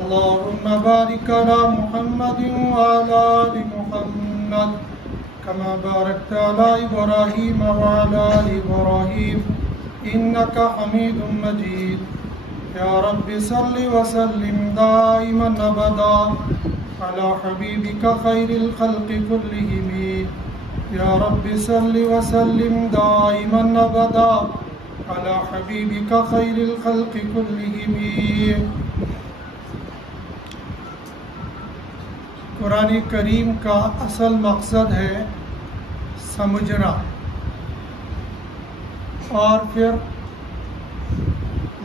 اللهم بارك على محمد وعلى آل محمد كما باركت على إبراهيم وعلى آل إبراهيم إنك حميد مجيد يا رب صل وسلم دائما أبدا على حبيبك خير الخلق كلهم يا رب صل وسلم دائما أبدا على حبيبك خير الخلق كلهم. قرآن کریم کا اصل مقصد ہے سمجھنا اور پھر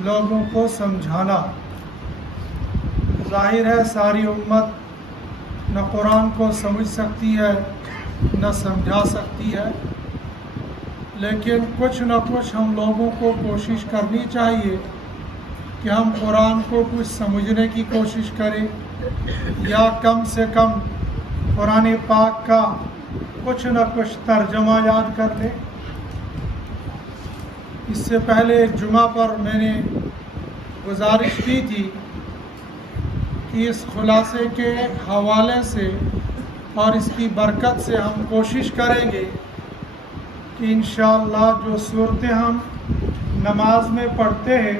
لوگوں کو سمجھانا. ظاہر ہے ساری امت نہ قرآن کو سمجھ سکتی ہے نہ سمجھا سکتی ہے، لیکن کچھ نہ کچھ ہم لوگوں کو کوشش کرنی چاہیے کہ ہم قرآن کو کچھ سمجھنے کی کوشش کریں یا کم سے کم قرآن پاک کا کچھ نہ کچھ ترجمہ یاد کر لیں. اس سے پہلے ایک جمعہ پر میں نے گزارش کی تھی کہ اس خلاصے کے حوالے سے اور اس کی برکت سے ہم کوشش کریں گے کہ انشاءاللہ جو صورتیں ہم نماز میں پڑھتے ہیں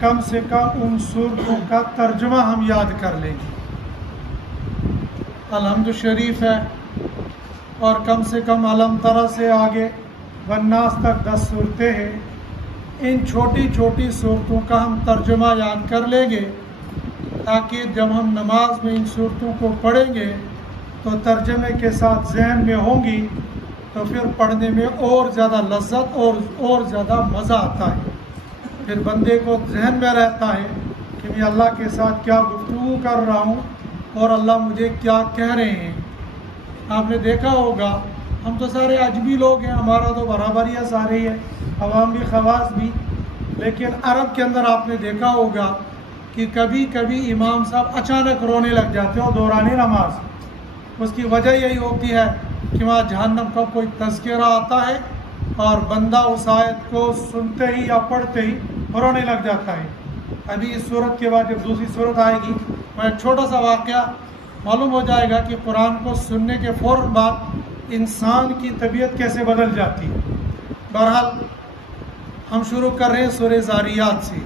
کم سے کم ان صورتوں کا ترجمہ ہم یاد کر لیں گے. الحمد شریف ہے اور کم سے کم علم ترى سے آگے والناس تک 10 صورتیں ہیں. ان چھوٹی چھوٹی صورتوں کا ہم ترجمہ یاد کر لیں گے تاکہ جب ہم نماز میں ان صورتوں کو پڑھیں گے تو ترجمے کے ساتھ ذہن میں ہوں گی تو پھر پڑھنے میں اور زیادہ لذت اور زیادہ مزہ آتا ہے. پھر بندے کو ذہن میں رہتا ہے کہ میں اللہ کے ساتھ کیا گفتگو کر رہا ہوں اور اللہ مجھے کیا کہہ رہے ہیں. آپ نے دیکھا ہوگا ہم تو سارے عجمی لوگ ہیں، ہمارا تو برابر ہی ہے، سارے ہی ہے، عوام بھی خواص بھی. لیکن عرب کے اندر آپ نے دیکھا ہوگا کہ کبھی کبھی امام صاحب اچانک رونے لگ جاتے ہیں اور دوران نماز. اس کی وجہ یہی ہوتی ہے کہ وہاں جہنم کا کوئی تذکرہ آتا ہے اور بندہ اس آیت کو سنتے ہی یا پڑھتے ہی رونے لگ جاتا ہے. ابھی اس صورت کے بعد جب دوسری صورت آئے گی میں ایک چھوٹا سا واقعہ معلوم ہو جائے گا کہ قرآن کو سننے کے فوراً بعد انسان کی طبیعت کیسے بدل جاتی ہے. بہرحال ہم شروع کر رہے ہیں سورہ ذاریات سے.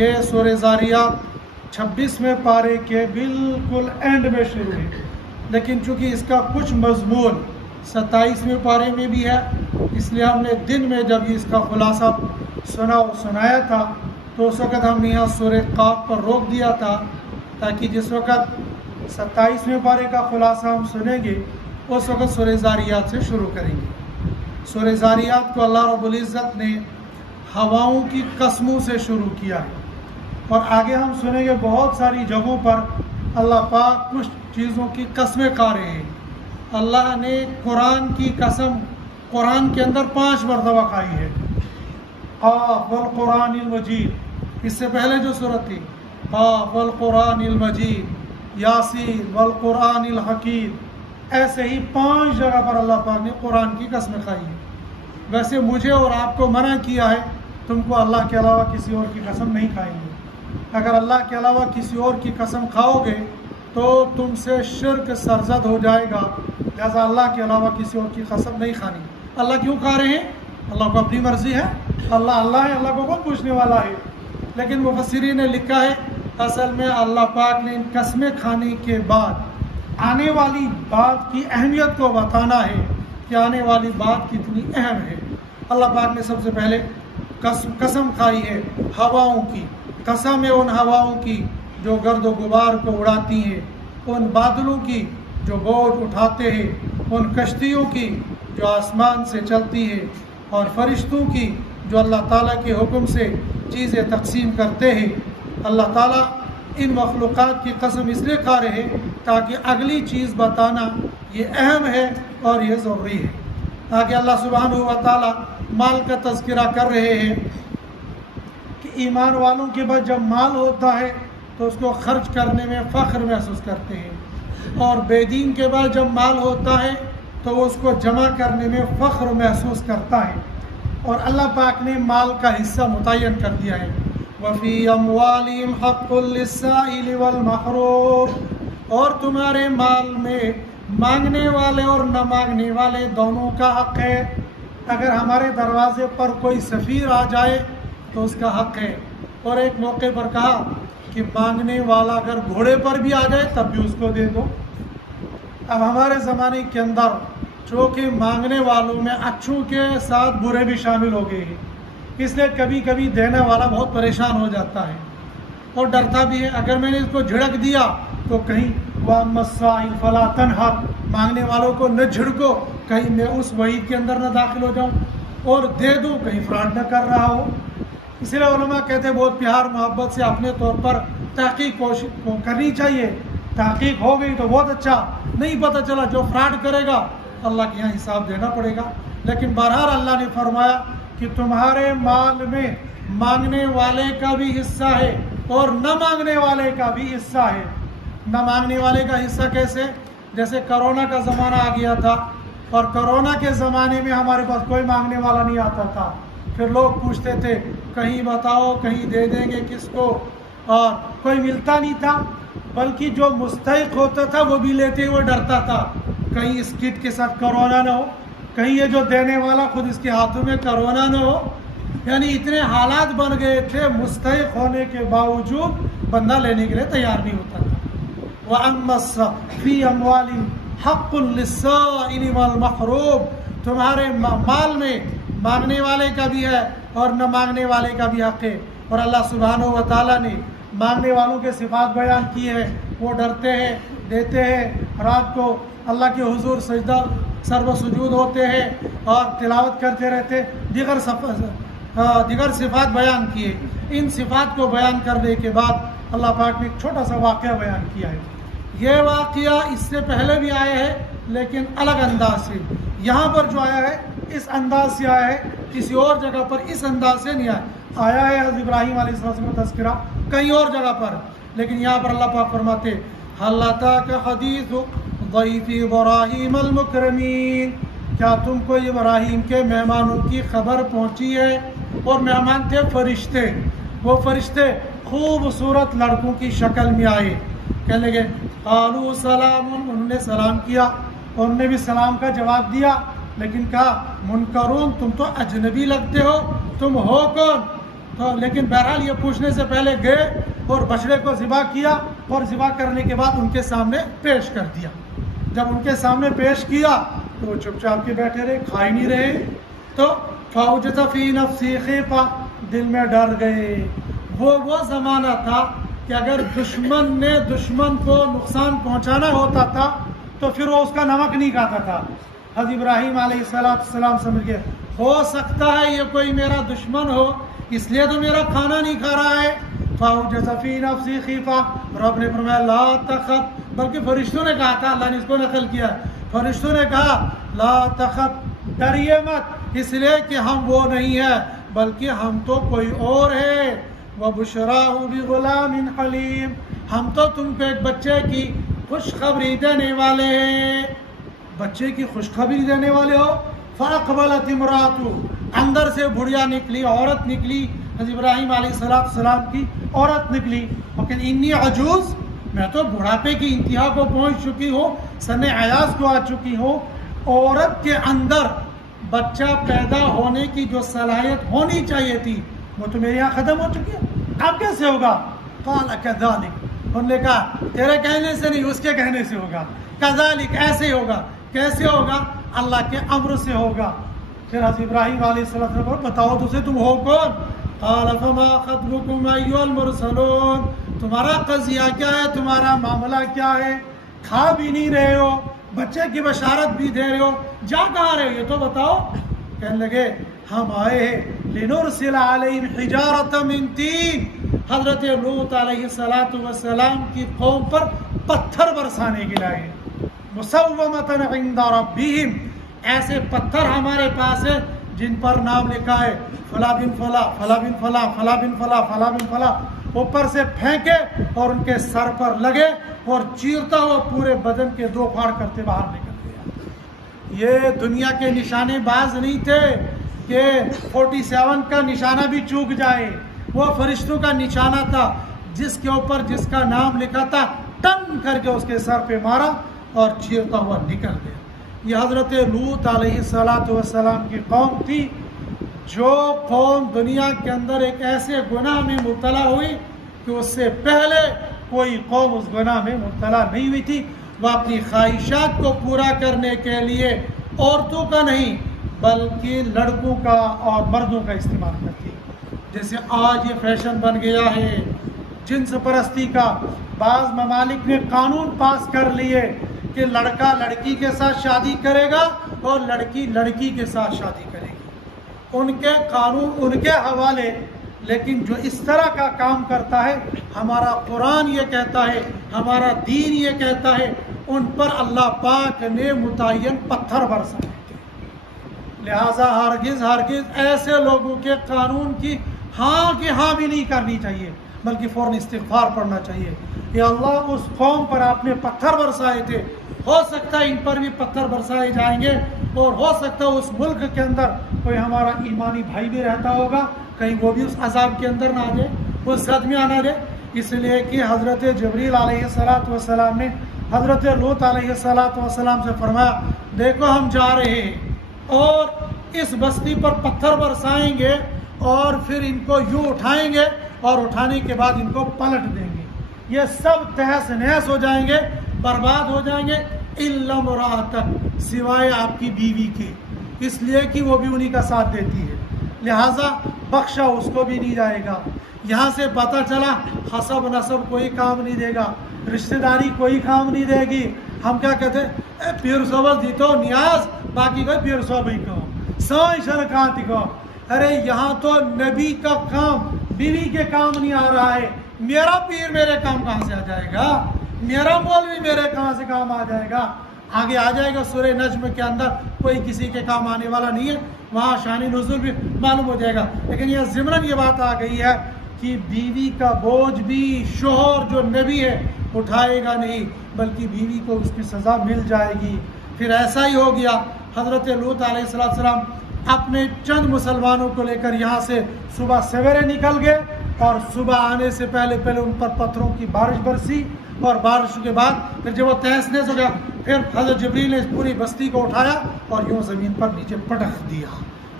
یہ سورہ ذاریات 26ویں پارے کے بالکل اینڈ میں شروع ہے، لیکن چونکہ اس کا کچھ مضمون 27ویں پارے میں بھی ہے اس لیے ہم نے دن میں جب اس کا خلاصہ سنا اور سنایا تھا تو اس وقت ہم نے یہاں سورہ قاف پر روک دیا تھا تاکہ جس وقت 27ویں پارے کا خلاصہ ہم سنیں گے اس وقت سورہ ذاریات سے شروع کریں گے. سورہ ذاریات کو اللہ رب العزت نے ہواؤں کی قسموں سے شروع کیا ہے اور آگے ہم سنیں گے بہت ساری جگہوں پر اللہ پاک کچھ چیزوں کی قسمیں کھا رہے ہیں. اللہ نے قرآن کی قسم قرآن کے اندر 5 مرتبہ کھائی ہے. قاف والقرآن المجید، اس سے پہلے جو صورت تھی قاف والقرآن المجید، یاسین والقرآن الحکیم، ایسے ہی 5 جگہ پر اللہ پاک نے قرآن کی قسمیں کھائی ہے. ویسے مجھے اور آپ کو منع کیا ہے تم کو اللہ کے علاوہ کسی اور کی قسم نہیں کھائیں گے. اگر اللہ کے علاوہ کسی اور کی قسم کھاؤ گے تو تم سے شرک سرزد ہو جائے گا، لہذا اللہ کے علاوہ کسی اور کی قسم نہیں کھانی. اللہ کیوں کھا رہے ہیں؟ اللہ کو اپنی مرضی ہے، اللہ ہے، اللہ کو کون پوچھنے والا ہے. لیکن مفسرین نے لکھا ہے اصل میں اللہ پاک نے ان قسمیں کھانے کے بعد آنے والی بات کی اہمیت کو بتانا ہے کہ آنے والی بات کتنی اہم ہے. اللہ پاک نے سب سے پہلے قسم کھائی ہے ہواؤں کی. قسم ہے ان ہواؤں کی جو گرد و غبار کو اڑاتی ہیں، ان بادلوں کی جو بوجھ اٹھاتے ہیں، ان کشتیوں کی جو آسمان سے چلتی ہے، اور فرشتوں کی جو اللہ تعالیٰ کے حکم سے چیزیں تقسیم کرتے ہیں. اللہ تعالیٰ ان مخلوقات کی قسم اس لیے کھا رہے ہیں تاکہ اگلی چیز بتانا یہ اہم ہے اور یہ ضروری ہے. تاکہ اللہ سبحانہ و تعالیٰ مال کا تذکرہ کر رہے ہیں کہ ایمان والوں کے بعد جب مال ہوتا ہے تو اس کو خرچ کرنے میں فخر محسوس کرتے ہیں، اور بے دین کے بعد جب مال ہوتا ہے تو وہ اس کو جمع کرنے میں فخر محسوس کرتا ہے. اور اللہ پاک نے مال کا حصہ متعین کر دیا ہے. وفی اموالہم حق للسائل والمحروم، اور تمہارے مال میں مانگنے والے اور نہ مانگنے والے دونوں کا حق ہے۔ اگر ہمارے دروازے پر کوئی سفیر آ جائے تو اس کا حق ہے، اور ایک موقع پر کہا کہ مانگنے والا اگر گھوڑے پر بھی آ جائے تب بھی اس کو دے دو۔ اب ہمارے زمانے کے اندر چونکہ مانگنے والوں میں اچھوں کے ساتھ برے بھی شامل ہو گئے ہیں، اس لیے کبھی کبھی دینے والا بہت پریشان ہو جاتا ہے اور ڈرتا بھی ہے، اگر میں نے اس کو جھڑک دیا تو کہیں وَأَمَّا السَّائِلَ فَلَا تَنْهَرْ، مانگنے والوں کو نہ جھڑکو، کہیں میں اس وعید کے اندر نہ داخل ہو جاؤں، اور دے دوں کہیں فراڈ نہ کر رہا ہو۔ اس لیے علماء کہتے ہیں بہت پیار محبت سے اپنے طور پر تحقیق کوشش کرنی چاہیے۔ تحقیق ہو گئی تو بہت اچھا، نہیں پتہ چلا جو فراڈ کرے گا اللہ کے یہاں حساب دینا پڑے گا۔ لیکن بہرحال اللہ نے فرمایا کہ تمہارے مال میں مانگنے والے کا بھی حصہ ہے اور نہ مانگنے والے کا بھی حصہ ہے۔ نہ مانگنے والے کا حصہ کیسے؟ جیسے کرونا کا زمانہ آ گیا تھا، اور کرونا کے زمانے میں ہمارے پاس کوئی مانگنے والا نہیں آتا تھا، پھر لوگ پوچھتے تھے کہیں بتاؤ کہیں دے دیں گے کس کو، اور کوئی ملتا نہیں تھا، بلکہ جو مستحق ہوتا تھا وہ بھی لیتے ہوئے ڈرتا تھا کہیں اس کٹ کے ساتھ کرونا نہ ہو، کہیں یہ جو دینے والا خود اس کے ہاتھوں میں کرونا نہ ہو۔ یعنی اتنے حالات بن گئے تھے، مستحق ہونے کے باوجود بندہ لینے کے لیے تیار نہیں ہوتا تھا۔ وَأَمَّا فِي أَمْوَالِهِمْ حَقٌّ لِلسَّائِلِ وَالْمَحْرُومِ، تمہارے مال میں مانگنے والے کا بھی ہے اور نہ مانگنے والے کا بھی حق ہے۔ اور اللہ سبحانہ و تعالیٰ نے مانگنے والوں کے صفات بیان کی ہے، وہ ڈرتے ہیں، دیتے ہیں، رات کو اللہ کے حضور سجدہ سر و سجود ہوتے ہیں اور تلاوت کرتے رہتے، دیگر صفات بیان کیے۔ ان صفات کو بیان کرنے کے بعد اللہ پاک نے ایک چھوٹا سا واقعہ بیان کیا ہے۔ یہ واقعہ اس سے پہلے بھی آیا ہے لیکن الگ انداز سے، یہاں پر جو آیا ہے اس انداز سے آیا ہے، کسی اور جگہ پر اس انداز سے نہیں آیا ہے۔ حضرت ابراہیم علیہ السلام کا تذکرہ کہیں اور جگہ پر، لیکن یہاں پر اللہ پاک فرماتے هل أتاك حدیث ضیف ابراہیم المکرمین، کیا تم کو ابراہیم کے مہمانوں کی خبر پہنچی ہے؟ اور مہمان تھے فرشتے، وہ فرشتے خوبصورت لڑکوں کی شکل میں آئے، کہنے لگے قالوا سلام، انہوں نے سلام کیا اور انہوں نے بھی سلام کا جواب دیا، لیکن کہا منکرون، تم تو اجنبی لگتے ہو، تم ہو کون؟ تو لیکن بہرحال یہ پوچھنے سے پہلے گئے اور بچڑے کو ذبح کیا، اور ذبح کرنے کے بعد ان کے سامنے پیش کر دیا۔ جب ان کے سامنے پیش کیا تو وہ چپ چاپ کے بیٹھے رہے، کھا ہی نہیں رہے، تو فَأَوْجَسَ فِي نَفْسِهِ خِیفَةً، دل میں ڈر گئے۔ وہ زمانہ تھا کہ اگر دشمن نے دشمن کو نقصان پہنچانا ہوتا تھا تو پھر وہ اس کا نمک نہیں کھاتا تھا۔ حضرت ابراہیم علیہ السلام سمجھ گئے ہو سکتا ہے یہ کوئی میرا دشمن ہو، اس لیے تو میرا کھانا نہیں کھا رہا ہے۔ فَأَوْجَسَ فِي نَفْسِهِ خِیفَةً، رب نے فرمایا لا تخف، بلکہ فرشتوں نے کہا تھا، اللہ نے اس کو نقل کیا، فرشتوں نے کہا لا تخف، ڈریے مت، اس لیے کہ ہم وہ نہیں ہیں بلکہ ہم تو کوئی اور ہے۔ وَبُشْرَاهُ بِغُلَامٍ حَلِيمٍ، ہم تو تم کو ایک بچے کی خوشخبری دینے والے ہیں، بچے کی خوشخبری دینے والے ہو۔ فَأَقْبَلَتِ امْرَأَتُهُ، اندر سے بڑھیا نکلی، عورت نکلی، حضرت ابراہیم علیہ السلام کی عورت نکلی، لیکن انی عجوز، میں تو بڑھاپے کی انتہا کو پہنچ چکی ہوں، سن عیاض کو آ چکی ہوں۔ عورت کے اندر بچہ پیدا ہونے کی جو صلاحیت ہونی چاہیے تھی وہ تو میرے یہاں ختم ہو چکی ہے، اب کیسے ہوگا؟ قال کذالک، انہوں نے کہا تیرے کہنے سے نہیں، اس کے کہنے سے ہوگا، کذالک، ایسے ہی ہوگا۔ کیسے ہوگا؟ اللہ کے امر سے ہوگا۔ پھر حضرت ابراہیم علیہ السلام نے کہا بتاؤ تو تم ہو کون؟ قال فما خطبكم ایھا المرسلون، تمہارا قضیہ کیا ہے، تمہارا معاملہ کیا ہے؟ کھا بھی نہیں رہے ہو، بچے کی بشارت بھی دے رہے ہو، جا کہاں رہے ہو یہ تو بتاؤ۔ کہنے لگے ہم آئے ہیں لنرسل علیہم حجارۃ من طین، حضرت لوط علیہ السلام کی قوم پر پتھر برسانے کے لیے، مسومۃ عند ربہم، ایسے پتھر ہمارے پاس ہے جن پر نام لکھا ہے فلاں بن فلاں، فلاں بن فلاں، فلاں بن فلاں، فلاں بن فلاں، اوپر سے پھینکے اور ان کے سر پر لگے اور چیرتا ہوا پورے بدن کے دو پھاڑ کرتے باہر نکل گیا۔ یہ دنیا کے نشانے باز نہیں تھے کہ 47 کا نشانہ بھی چوک جائے، وہ فرشتوں کا نشانہ تھا جس کے اوپر جس کا نام لکھا تھا ٹن کر کے اس کے سر پہ مارا اور چیرتا ہوا نکل گیا۔ یہ حضرت لوط علیہ السلام کی قوم تھی، جو قوم دنیا کے اندر ایک ایسے گناہ میں مبتلا ہوئی کہ اس سے پہلے کوئی قوم اس گناہ میں مبتلا نہیں ہوئی تھی۔ وہ اپنی خواہشات کو پورا کرنے کے لیے عورتوں کا نہیں بلکہ لڑکوں کا اور مردوں کا استعمال کرتی ہے۔ جیسے آج یہ فیشن بن گیا ہے جنس پرستی کا، بعض ممالک نے قانون پاس کر لیے کہ لڑکا لڑکی کے ساتھ شادی کرے گا اور لڑکی لڑکی کے ساتھ شادی کرے گی۔ ان کے قانون ان کے حوالے، لیکن جو اس طرح کا کام کرتا ہے، ہمارا قرآن یہ کہتا ہے، ہمارا دین یہ کہتا ہے، ان پر اللہ پاک نے متعین پتھر برسائے تھے۔ لہذا ہرگز ایسے لوگوں کے قانون کی ہاں کہ ہاں بھی نہیں کرنی چاہیے، بلکہ فوراً استغفار پڑھنا چاہیے۔ یہ اللہ اس قوم پر آپ نے پتھر برسائے تھے، ہو سکتا ہے ان پر بھی پتھر برسائے جائیں گے، اور ہو سکتا ہے اس ملک کے اندر کوئی ہمارا ایمانی بھائی بھی رہتا ہوگا، کہیں وہ بھی اس عذاب کے اندر نہ آ جائے، اس صدمے نہ جائے۔ اس لیے کہ حضرت جبریل علیہ السلام نے حضرت لوط علیہ السلام سے فرمایا، دیکھو ہم جا رہے ہیں اور اس بستی پر پتھر برسائیں گے اور پھر ان کو یوں اٹھائیں گے اور اٹھانے کے بعد ان کو پلٹ دیں گے، یہ سب تہس نہس ہو جائیں گے، برباد ہو جائیں گے، الا امرأتک، سوائے آپ کی بیوی کے، اس لیے کہ وہ بھی انہی کا ساتھ دیتی ہے، لہٰذا بخشا اس کو بھی نہیں جائے گا۔ یہاں سے پتہ چلا حسب نسب کوئی کام نہیں دے گا، رشتہ داری کوئی کام نہیں دے گی۔ ہم کیا کہتے ہیں، پیر صوبہ دیتو نیاز باقی کا پیر صوبہ کو سوئی شرکات کو۔ ارے یہاں تو نبی کا کام بیوی کے کام نہیں آ رہا ہے، میرا پیر میرے کام کہاں سے آ جائے گا، میرا مولوی میرے کہاں سے کام آ جائے گا۔ آگے آ جائے گا سورہ نجم کے اندر، کوئی کسی کے کام آنے والا نہیں ہے، وہاں شان نزول بھی معلوم ہو جائے گا۔ لیکن یہ ضمناً یہ بات آ گئی ہے کہ بیوی کا بوجھ بھی شوہر جو نبی ہے اٹھائے گا نہیں، بلکہ بیوی کو اس کی سزا مل جائے گی۔ پھر ایسا ہی ہو گیا، حضرت لوط علیہ السلام اپنے چند مسلمانوں کو لے کر یہاں سے صبح سویرے نکل گئے، اور صبح آنے سے پہلے ان پر پتھروں کی بارش برسی، اور بارش کے بعد پھر جب وہ تہس نہس ہو گیا، پھر حضرت جبریل نے اس پوری بستی کو اٹھایا اور یوں زمین پر نیچے پٹک دیا،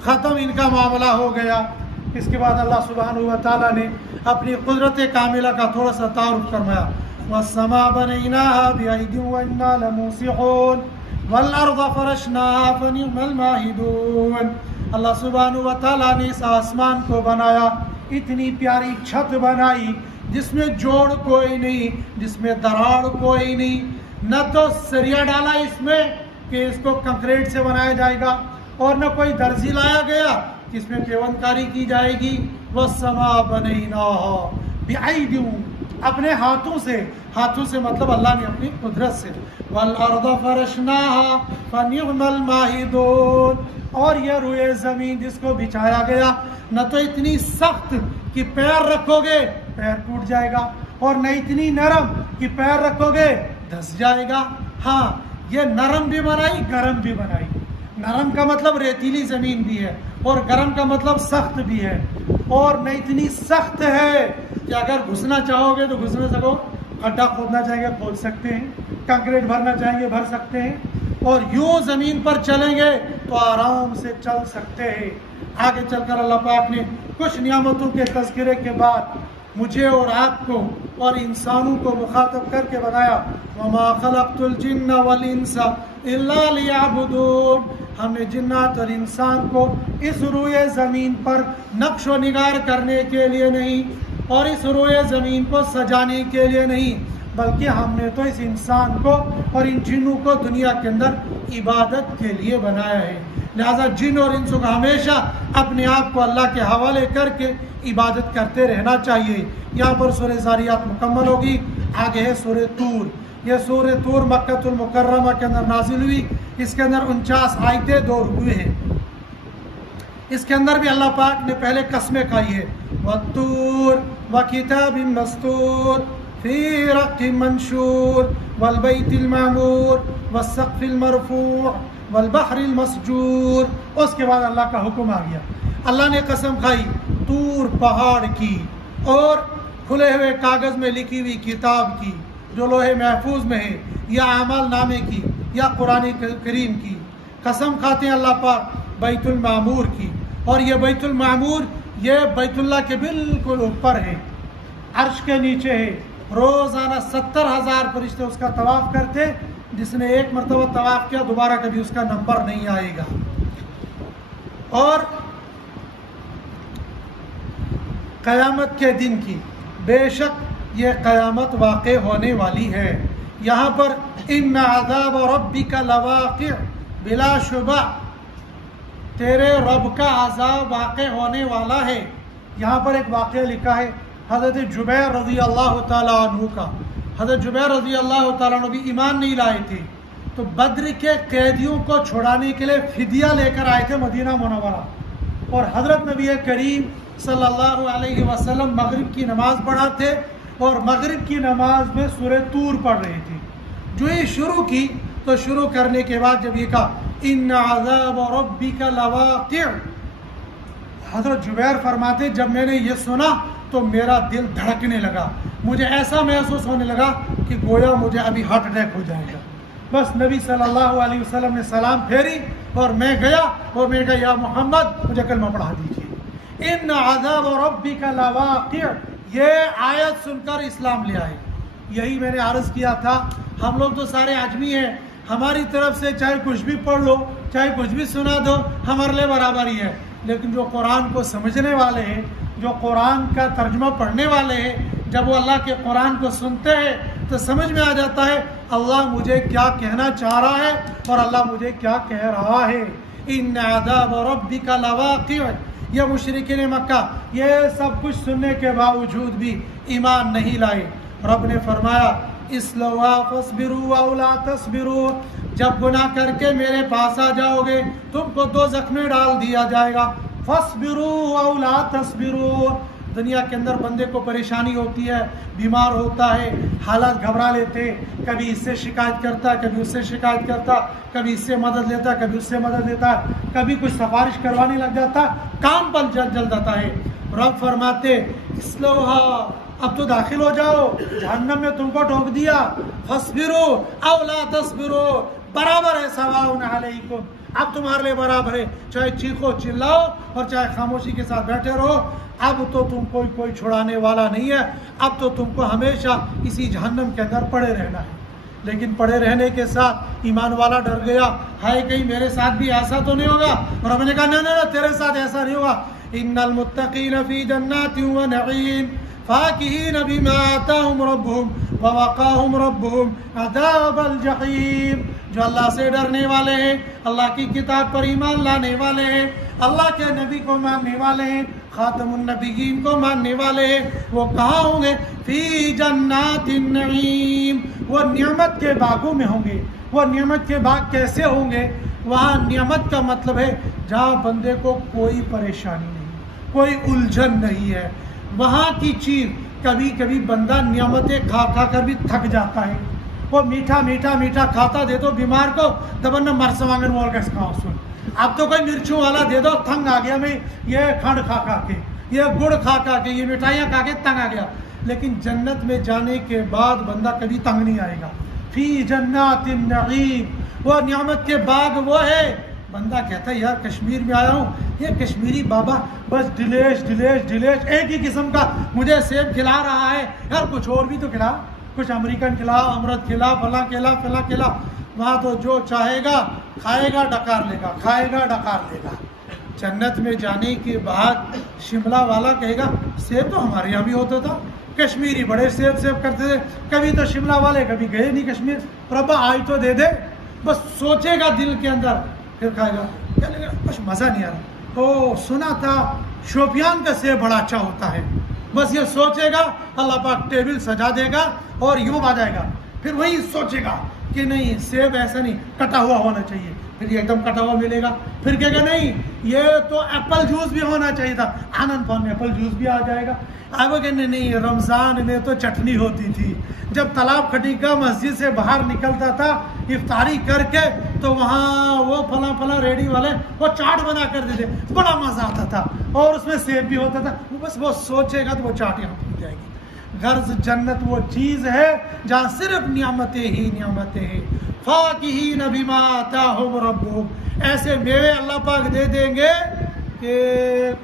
ختم ان کا معاملہ ہو گیا۔ اس کے بعد اللہ سبحانہ و تعالیٰ نے اپنی قدرت کاملہ کا تھوڑا سا تعارف فرمایا، وَالسَّمَاءَ بَنَيْنَاهَا بِأَيْدٍ وَإِنَّا لَمُوسِعُونَ وَالْأَرْضَ فَرَشْنَاهَا فَنِعْمَ الْمَاهِدُونَ۔ اللہ سبحانہ و تعالیٰ نے اس آسمان کو بنایا، اتنی پیاری چھت بنائی جس میں جوڑ کوئی نہیں، جس میں دراڑ کوئی نہیں، نہ تو سریا ڈالا اس میں کہ اس کو کنکریٹ سے بنایا جائے گا، اور نہ کوئی درزی لایا گیا کہ اس میں پیوند کاری کی جائے گی۔ وَالسَّمَاءَ بَنَيْنَاهَا بِأَيْدٍ، اپنے ہاتھوں سے مطلب اللہ نے اپنی قدرت سے، وَالْأَرْضَ فَرَشْنَاهَا فَنِعْمَ الْمَاهِدُونَ، اور یہ روئے زمین جس کو بچھایا گیا، نہ تو اتنی سخت کہ پیر رکھو گے پیر ٹوٹ جائے گا، اور نہ اتنی نرم کہ پیر رکھو گے دھس جائے گا۔ ہاں یہ نرم بھی بنائی، گرم بھی بنائی۔ نرم کا مطلب ریتیلی زمین بھی ہے، اور گرم کا مطلب سخت بھی ہے، اور نہ اتنی سخت ہے کہ اگر گھسنا چاہو گے تو گھس نہ سکو، گڈھا کھودنا چاہیں گے کھود سکتے ہیں، کنکریٹ بھرنا چاہیں گے بھر سکتے ہیں، اور یوں زمین پر چلیں گے تو آرام سے چل سکتے ہیں۔ آگے چل کر اللہ پاک نے کچھ نعمتوں کے تذکرے کے بعد مجھے اور آپ کو اور انسانوں کو مخاطب کر کے بتایا، وَمَا خَلَقْتُ الْجِنَّ وَالْإِنسَ إِلَّا لِيَعْبُدُونَ، ہم نے جنات اور انسان کو اس روئے زمین پر نقش و نگار کرنے کے لیے نہیں، اور اس روئے زمین کو سجانے کے لیے نہیں، بلکہ ہم نے تو اس انسان کو اور ان جنوں کو دنیا کے اندر عبادت کے لیے بنایا ہے۔ لہذا جن اور انسوں کو ہمیشہ اپنے آپ کو اللہ کے حوالے کر کے عبادت کرتے رہنا چاہیے۔ یہاں پر سورہ زاریات مکمل ہوگی، آگے ہے سورہ طور۔ یہ سورہ طور مکہ المکرمہ کے اندر نازل ہوئی، اس کے اندر 49 آیتیں، 2 رکوع ہیں۔ اس کے اندر بھی اللہ پاک نے پہلے قسمیں کھائی ہے، وَالطُّورِ وَكِتَابٍ مَّسْطُورٍ فِي رَقٍّ مَّنشُورٍ وَالْبَيْتِ الْمَعْمُورِ وَالسَّقْفِ الْمَرْفُوعِ وَالْبَحْرِ الْمَسْجُورِ۔ اس کے بعد اللہ کا حکم آ گیا، اللہ نے قسم کھائی طور پہاڑ کی اور کھلے ہوئے کاغذ میں لکھی ہوئی کتاب کی جو لوہے محفوظ میں ہے، یا اعمال نامے کی، یا قرآن کریم کی، قسم کھاتے ہیں اللہ پاک بیت المعمور کی، اور یہ بیت المعمور یہ بیت اللہ کے بالکل اوپر ہے، عرش کے نیچے ہے۔ روزانہ 70,000 فرشتے اس کا طواف کرتے، جس نے ایک مرتبہ طواف کیا دوبارہ کبھی اس کا نمبر نہیں آئے گا۔ اور قیامت کے دن کی، بے شک یہ قیامت واقع ہونے والی ہے۔ یہاں پر ان عذاب ربک لواقع، بلا شبہ تیرے رب کا عذاب واقع ہونے والا ہے۔ یہاں پر ایک واقعہ لکھا ہے حضرت جبیر رضی اللہ تعالیٰ عنہ کا۔ حضرت جبیر رضی اللہ تعالیٰ عنہ بھی ایمان نہیں لائے تھے، تو بدر کے قیدیوں کو چھڑانے کے لیے فدیہ لے کر آئے تھے مدینہ منورہ، اور حضرت نبی کریم صلی اللہ علیہ وسلم مغرب کی نماز پڑھاتے اور مغرب کی نماز میں سورہ طور پڑھ رہے تھے۔ جو یہ شروع کی تو شروع کرنے کے بعد جب یہ کہا ان عذاب ربک لواقع، حضرت جبیر فرماتے جب میں نے یہ سنا تو میرا دل دھڑکنے لگا، مجھے ایسا محسوس ہونے لگا کہ گویا مجھے ابھی ہارٹ اٹیک ہو جائے گا۔ بس نبی صلی اللہ علیہ وسلم نے سلام پھیری اور میں گیا اور میں نے کہا یا محمد مجھے کلمہ پڑھا دیجیے۔ ان عذاب ربک لواقع، یہ آیت سن کر اسلام لے آئے۔ یہی میں نے عرض کیا تھا، ہم لوگ تو سارے آدمی ہیں، ہماری طرف سے چاہے کچھ بھی پڑھ لو چاہے کچھ بھی سنا دو ہمارے لیے برابر ہی ہے، لیکن جو قرآن کو سمجھنے والے ہیں، جو قرآن کا ترجمہ پڑھنے والے ہیں، جب وہ اللہ کے قرآن کو سنتے ہیں تو سمجھ میں آ جاتا ہے اللہ مجھے کیا کہنا چاہ رہا ہے اور اللہ مجھے کیا کہہ رہا ہے۔ ان عذاب ربک لواقع، یہ مشرکین مکہ یہ سب کچھ سننے کے باوجود بھی ایمان نہیں لائے۔ رب نے فرمایا اصلوا فاصبروا او لا تصبروا، جب گناہ کر کے میرے پاس آ جاؤ گے تم کو دوزخ میں ڈال دیا جائے گا۔ فاصبروا او لا تصبروا، دنیا کے اندر بندے کو پریشانی ہوتی ہے، بیمار ہوتا ہے، حالات گھبرا لیتے، کبھی اس سے شکایت کرتا، کبھی اس سے شکایت کرتا، کبھی اس سے مدد لیتا، کبھی اس سے مدد لیتا، کبھی کچھ سفارش کروانے لگ جاتا، کام پر جل جاتا ہے۔ رب فرماتے اصلوہا، اب تو داخل ہو جاؤ، جہنم میں تم کو ٹھوک دیا، فاصبروا او لا تصبروا، برابر ہے، سواء علیکم، اب تمہارے لیے برابر ہے، چاہے چیخو چلاؤ اور چاہے خاموشی کے ساتھ بیٹھے رہو، اب تو تم کوئی چھڑانے والا نہیں ہے، اب تو تم کو ہمیشہ اسی جہنم کے اندر پڑے رہنا ہے۔ لیکن پڑے رہنے کے ساتھ ایمان والا ڈر گیا، ہائے کہیں میرے ساتھ بھی ایسا تو نہیں ہوگا، اور ہم نے کہا نہ تیرے ساتھ ایسا نہیں ہوگا۔ ان المتقین فی جنات و نعیم فاکہین بما آتاہم ربہم ووقاہم ربہم عذاب الجحیم، جو اللہ سے ڈرنے والے ہیں، اللہ کی کتاب پر ایمان لانے والے ہیں، اللہ کے نبی کو ماننے والے ہیں، خاتم النبیین کو ماننے والے ہیں، وہ کہاں ہوں گے؟ فی جنات النعیم، وہ نعمت کے باغوں میں ہوں گے۔ وہ نعمت کے باغ کیسے ہوں گے؟ وہاں نعمت کا مطلب ہے جہاں بندے کو کوئی پریشانی نہیں، کوئی الجھن نہیں ہے۔ وہاں کی چیز، کبھی کبھی بندہ نعمتیں کھا کھا کر بھی تھک جاتا ہے، وہ میٹھا میٹھا میٹھا کھاتا دے دو بیمار کو دبن مرسوانگن مول کا کھاؤ سن، اب تو کوئی مرچوں والا دے دو تنگ آ گیا، میں یہ کھنڈ کھا کھا کے، یہ گڑ کھا کھا کے، یہ مٹھائیاں کھا کے تنگ آ گیا۔ لیکن جنت میں جانے کے بعد بندہ کبھی تنگ نہیں آئے گا۔ فی جنات النعیم، وہ نعمت کے باغ وہ ہے، بندہ کہتا ہے یار کشمیر میں آیا ہوں، یہ کشمیری بابا بس ڈلیش ڈلیش ڈلیش ایک ہی قسم کا مجھے سیب کھلا رہا ہے، یار کچھ اور بھی تو کھلا، کچھ امریکن کھلا، امرت کھلا، فلاں کھلا، فلاں کھلا۔ وہاں تو جو چاہے گا کھائے گا ڈکار لے گا، کھائے گا ڈکار لے گا۔ جنت میں جانے کے بعد شملہ والا کہے گا سیب تو ہمارے یہاں بھی ہوتا تھا، کشمیری بڑے سیب کرتے تھے، کبھی تو شملہ والے کبھی گئے نہیں کشمیر، ربا آئی تو دے دے، بس سوچے گا دل کے اندر، پھر کھائے گا، کہنے گا کچھ مزہ نہیں آ رہا، او سنا تھا شوپیان کا سیب بڑا اچھا ہوتا ہے، بس یہ سوچے گا، اللہ پاک ٹیبل سجا دے گا اور یوں آ جائے گا، پھر وہی سوچے گا کہ نہیں سیب ایسا نہیں کٹا ہوا ہونا چاہیے، پھر یہ ایک دم کٹا ہوا ملے گا، پھر کہے گا نہیں یہ تو ایپل جوس بھی ہونا چاہیے تھا، آنند بھون میں ایپل جوس بھی آ جائے گا۔ اب کہ نہیں رمضان میں تو چٹنی ہوتی تھی، جب طلاب کھٹی کا مسجد سے باہر نکلتا تھا افطاری کر کے تو وہاں وہ فلاں فلاں ریڈی والے وہ چاٹ بنا کر دیتے، بڑا مزہ آتا تھا اور اس میں سیب بھی ہوتا تھا، بس وہ سوچے گا تو وہ چاٹ یہاں پہنچ جائے گی۔ غرض جنت وہ چیز ہے جہاں صرف نعمتیں ہی نعمتیں ہیں، فاکہین بما آتاہم ربہم، ایسے میوے اللہ پاک دے دیں گے کہ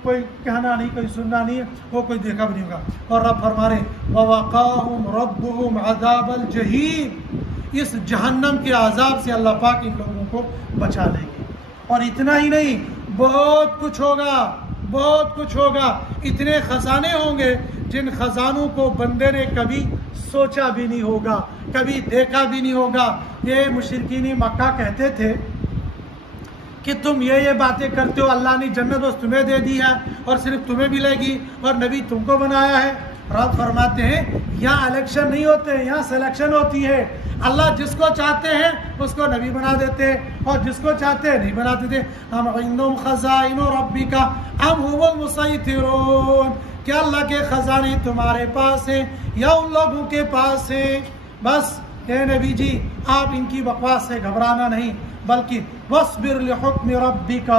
کوئی کہنا نہیں، کوئی سننا نہیں، وہ کوئی دیکھا بھی نہیں ہوگا۔ اور رب فرما رہے وَوَقَاهُمْ رَبُّهُمْ عَذَابَ الْجَحِيمِ، اس جہنم کے عذاب سے اللہ پاک ان لوگوں کو بچا لیں گے۔ اور اتنا ہی نہیں، بہت کچھ ہوگا، بہت کچھ ہوگا، اتنے خزانے ہوں گے جن خزانوں کو بندے نے کبھی سوچا بھی نہیں ہوگا، کبھی دیکھا بھی نہیں ہوگا۔ یہ مشرکین مکہ کہتے تھے کہ تم یہ باتیں کرتے ہو، اللہ نے جنت بس تمہیں دے دی ہے اور صرف تمہیں ملے گی اور نبی تم کو بنایا ہے۔ رب فرماتے ہیں یہاں الیکشن نہیں ہوتے، یہاں سلیکشن ہوتی ہے۔ اللہ جس کو چاہتے ہیں اس کو نبی بنا دیتے اور جس کو چاہتے ہیں نہیں بنا دیتے۔ ام عندهم خزائن ربک ام هم المسیطرون، کیا اللہ کے خزانے تمہارے پاس ہیں یا ان لوگوں کے پاس ہیں؟ بس اے نبی جی آپ ان کی بکواس سے گھبرانا نہیں، بلکہ وَاصْبِرْ لِحُكْمِ رَبِّكَ،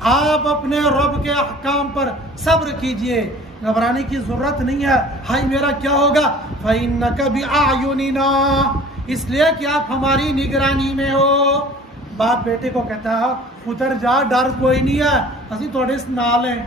آپ اپنے رب کے احکام پر صبر کیجئے، گھبرانے کی ضرورت نہیں ہے۔ ہائی میرا کیا ہوگا؟ فَإِنَّكَ بِأَعْيُنِنَا، اس لیے کہ آپ ہماری نگرانی میں ہو۔ باپ بیٹے کو کہتا ہے ادھر جا، ڈر کوئی نہیں ہے، اسی تھوڑے نال ہیں،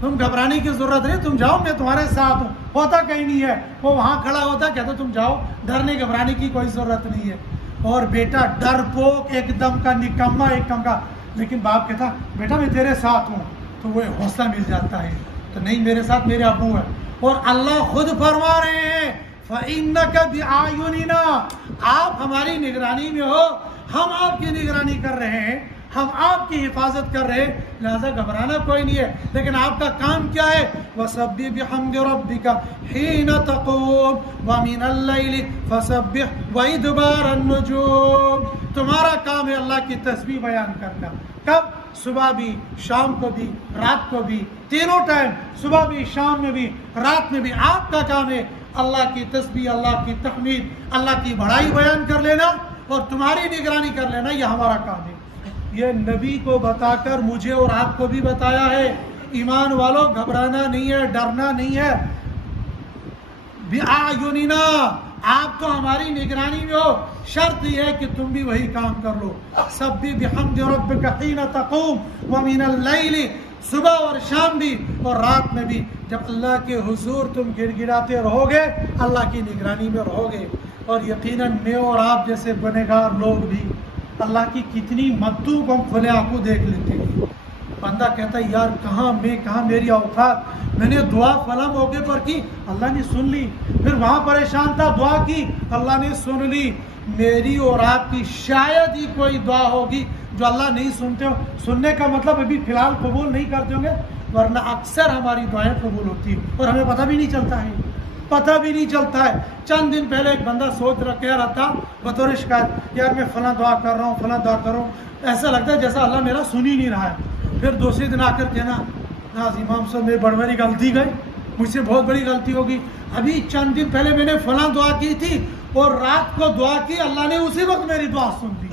تم گھبرانے کی ضرورت نہیں، تم جاؤ میں تمہارے ساتھ ہوں۔ ہوتا کہیں نہیں ہے، وہ وہاں کھڑا ہوتا کہتا تم جاؤ، ڈرنے گھبرانے کی کوئی ضرورت نہیں ہے۔ اور بیٹا ڈرپوک ایک دم کا، نکما ایک دم کا، لیکن باپ کہتا بیٹا میں تیرے ساتھ ہوں، تو وہ حوصلہ مل جاتا ہے، تو نہیں میرے ساتھ میرے ابو ہے۔ اور اللہ خود فرما رہے ہیں فَإِنَّكَ بِأَعْيُنِنَا، آپ ہماری نگرانی میں ہو، ہم آپ کی نگرانی کر رہے ہیں، ہم آپ کی حفاظت کر رہے ہیں، لہذا گھبرانا کوئی نہیں ہے۔ لیکن آپ کا کام کیا ہے؟ وَسَبِّحْ بِحَمْدِ رَبِّكَ حِينَ تَقُومُ وَمِنَ اللَّيْلِ فَسَبِّحْ وَإِدْبَارَ النُّجُومِ، تمہارا کام ہے اللہ کی تسبیح بیان کرنا۔ کب؟ صبح بھی، شام کو بھی، رات کو بھی، تینوں ٹائم، صبح بھی، شام میں بھی، رات میں بھی آپ کا کام ہے اللہ کی تسبیح، اللہ کی تحمید، اللہ کی بڑائی بیان کر لینا اور تمہاری نگرانی کر لینا، یہ ہمارا کام ہے۔ یہ نبی کو بتا کر مجھے اور آپ کو بھی بتایا ہے۔ ایمان والو گھبرانا نہیں ہے، ڈرنا نہیں ہے۔ بِأَعْيُنِنَا، آپ تو ہماری نگرانی میں ہو، شرط یہ ہے کہ تم بھی وہی کام کر لو۔ سبح بحمد ربک حین تقوم ومن اللیل، صبح اور شام بھی اور رات میں بھی، جب اللہ کے حضور تم گر گراتے رہو گے، اللہ کی نگرانی میں رہو گے۔ اور یقیناً میں اور آپ جیسے گنہگار لوگ بھی اللہ کی کتنی مددوں کو ہم کھلے آنکھوں دیکھ لیتے ہیں۔ بندہ کہتا ہے یار کہاں میں، کہاں میری اوقات، میں نے دعا فلاں موقع پر کی، اللہ نے سن لی، پھر وہاں پریشان تھا، دعا کی، اللہ نے سن لی۔ میری اور آپ کی شاید ہی کوئی دعا ہوگی جو اللہ نہیں سنتے ہو۔ سننے کا مطلب ابھی فی الحال قبول نہیں کرتے ہوں گے، ورنہ اکثر ہماری دعائیں قبول ہوتی ہیں اور ہمیں پتہ بھی نہیں چلتا ہے، پتہ بھی نہیں چلتا ہے۔ چند دن پہلے ایک بندہ سوچ کہہ رہا تھا بطور شکایت، یار میں فلاں دعا کر رہا ہوں، فلاں دعا کر رہا ہوں، ایسا لگتا ہے جیسا اللہ میرا سن ہی نہیں رہا ہے۔ پھر دوسرے دن آ کر کہنا ناز امام صاحب میری بڑی بڑی غلطی گئی، مجھ سے بہت بڑی غلطی ہوگی، ابھی چند دن پہلے میں نے فلاں دعا کی تھی اور رات کو دعا کی، اللہ نے اسی وقت میری دعا سن لی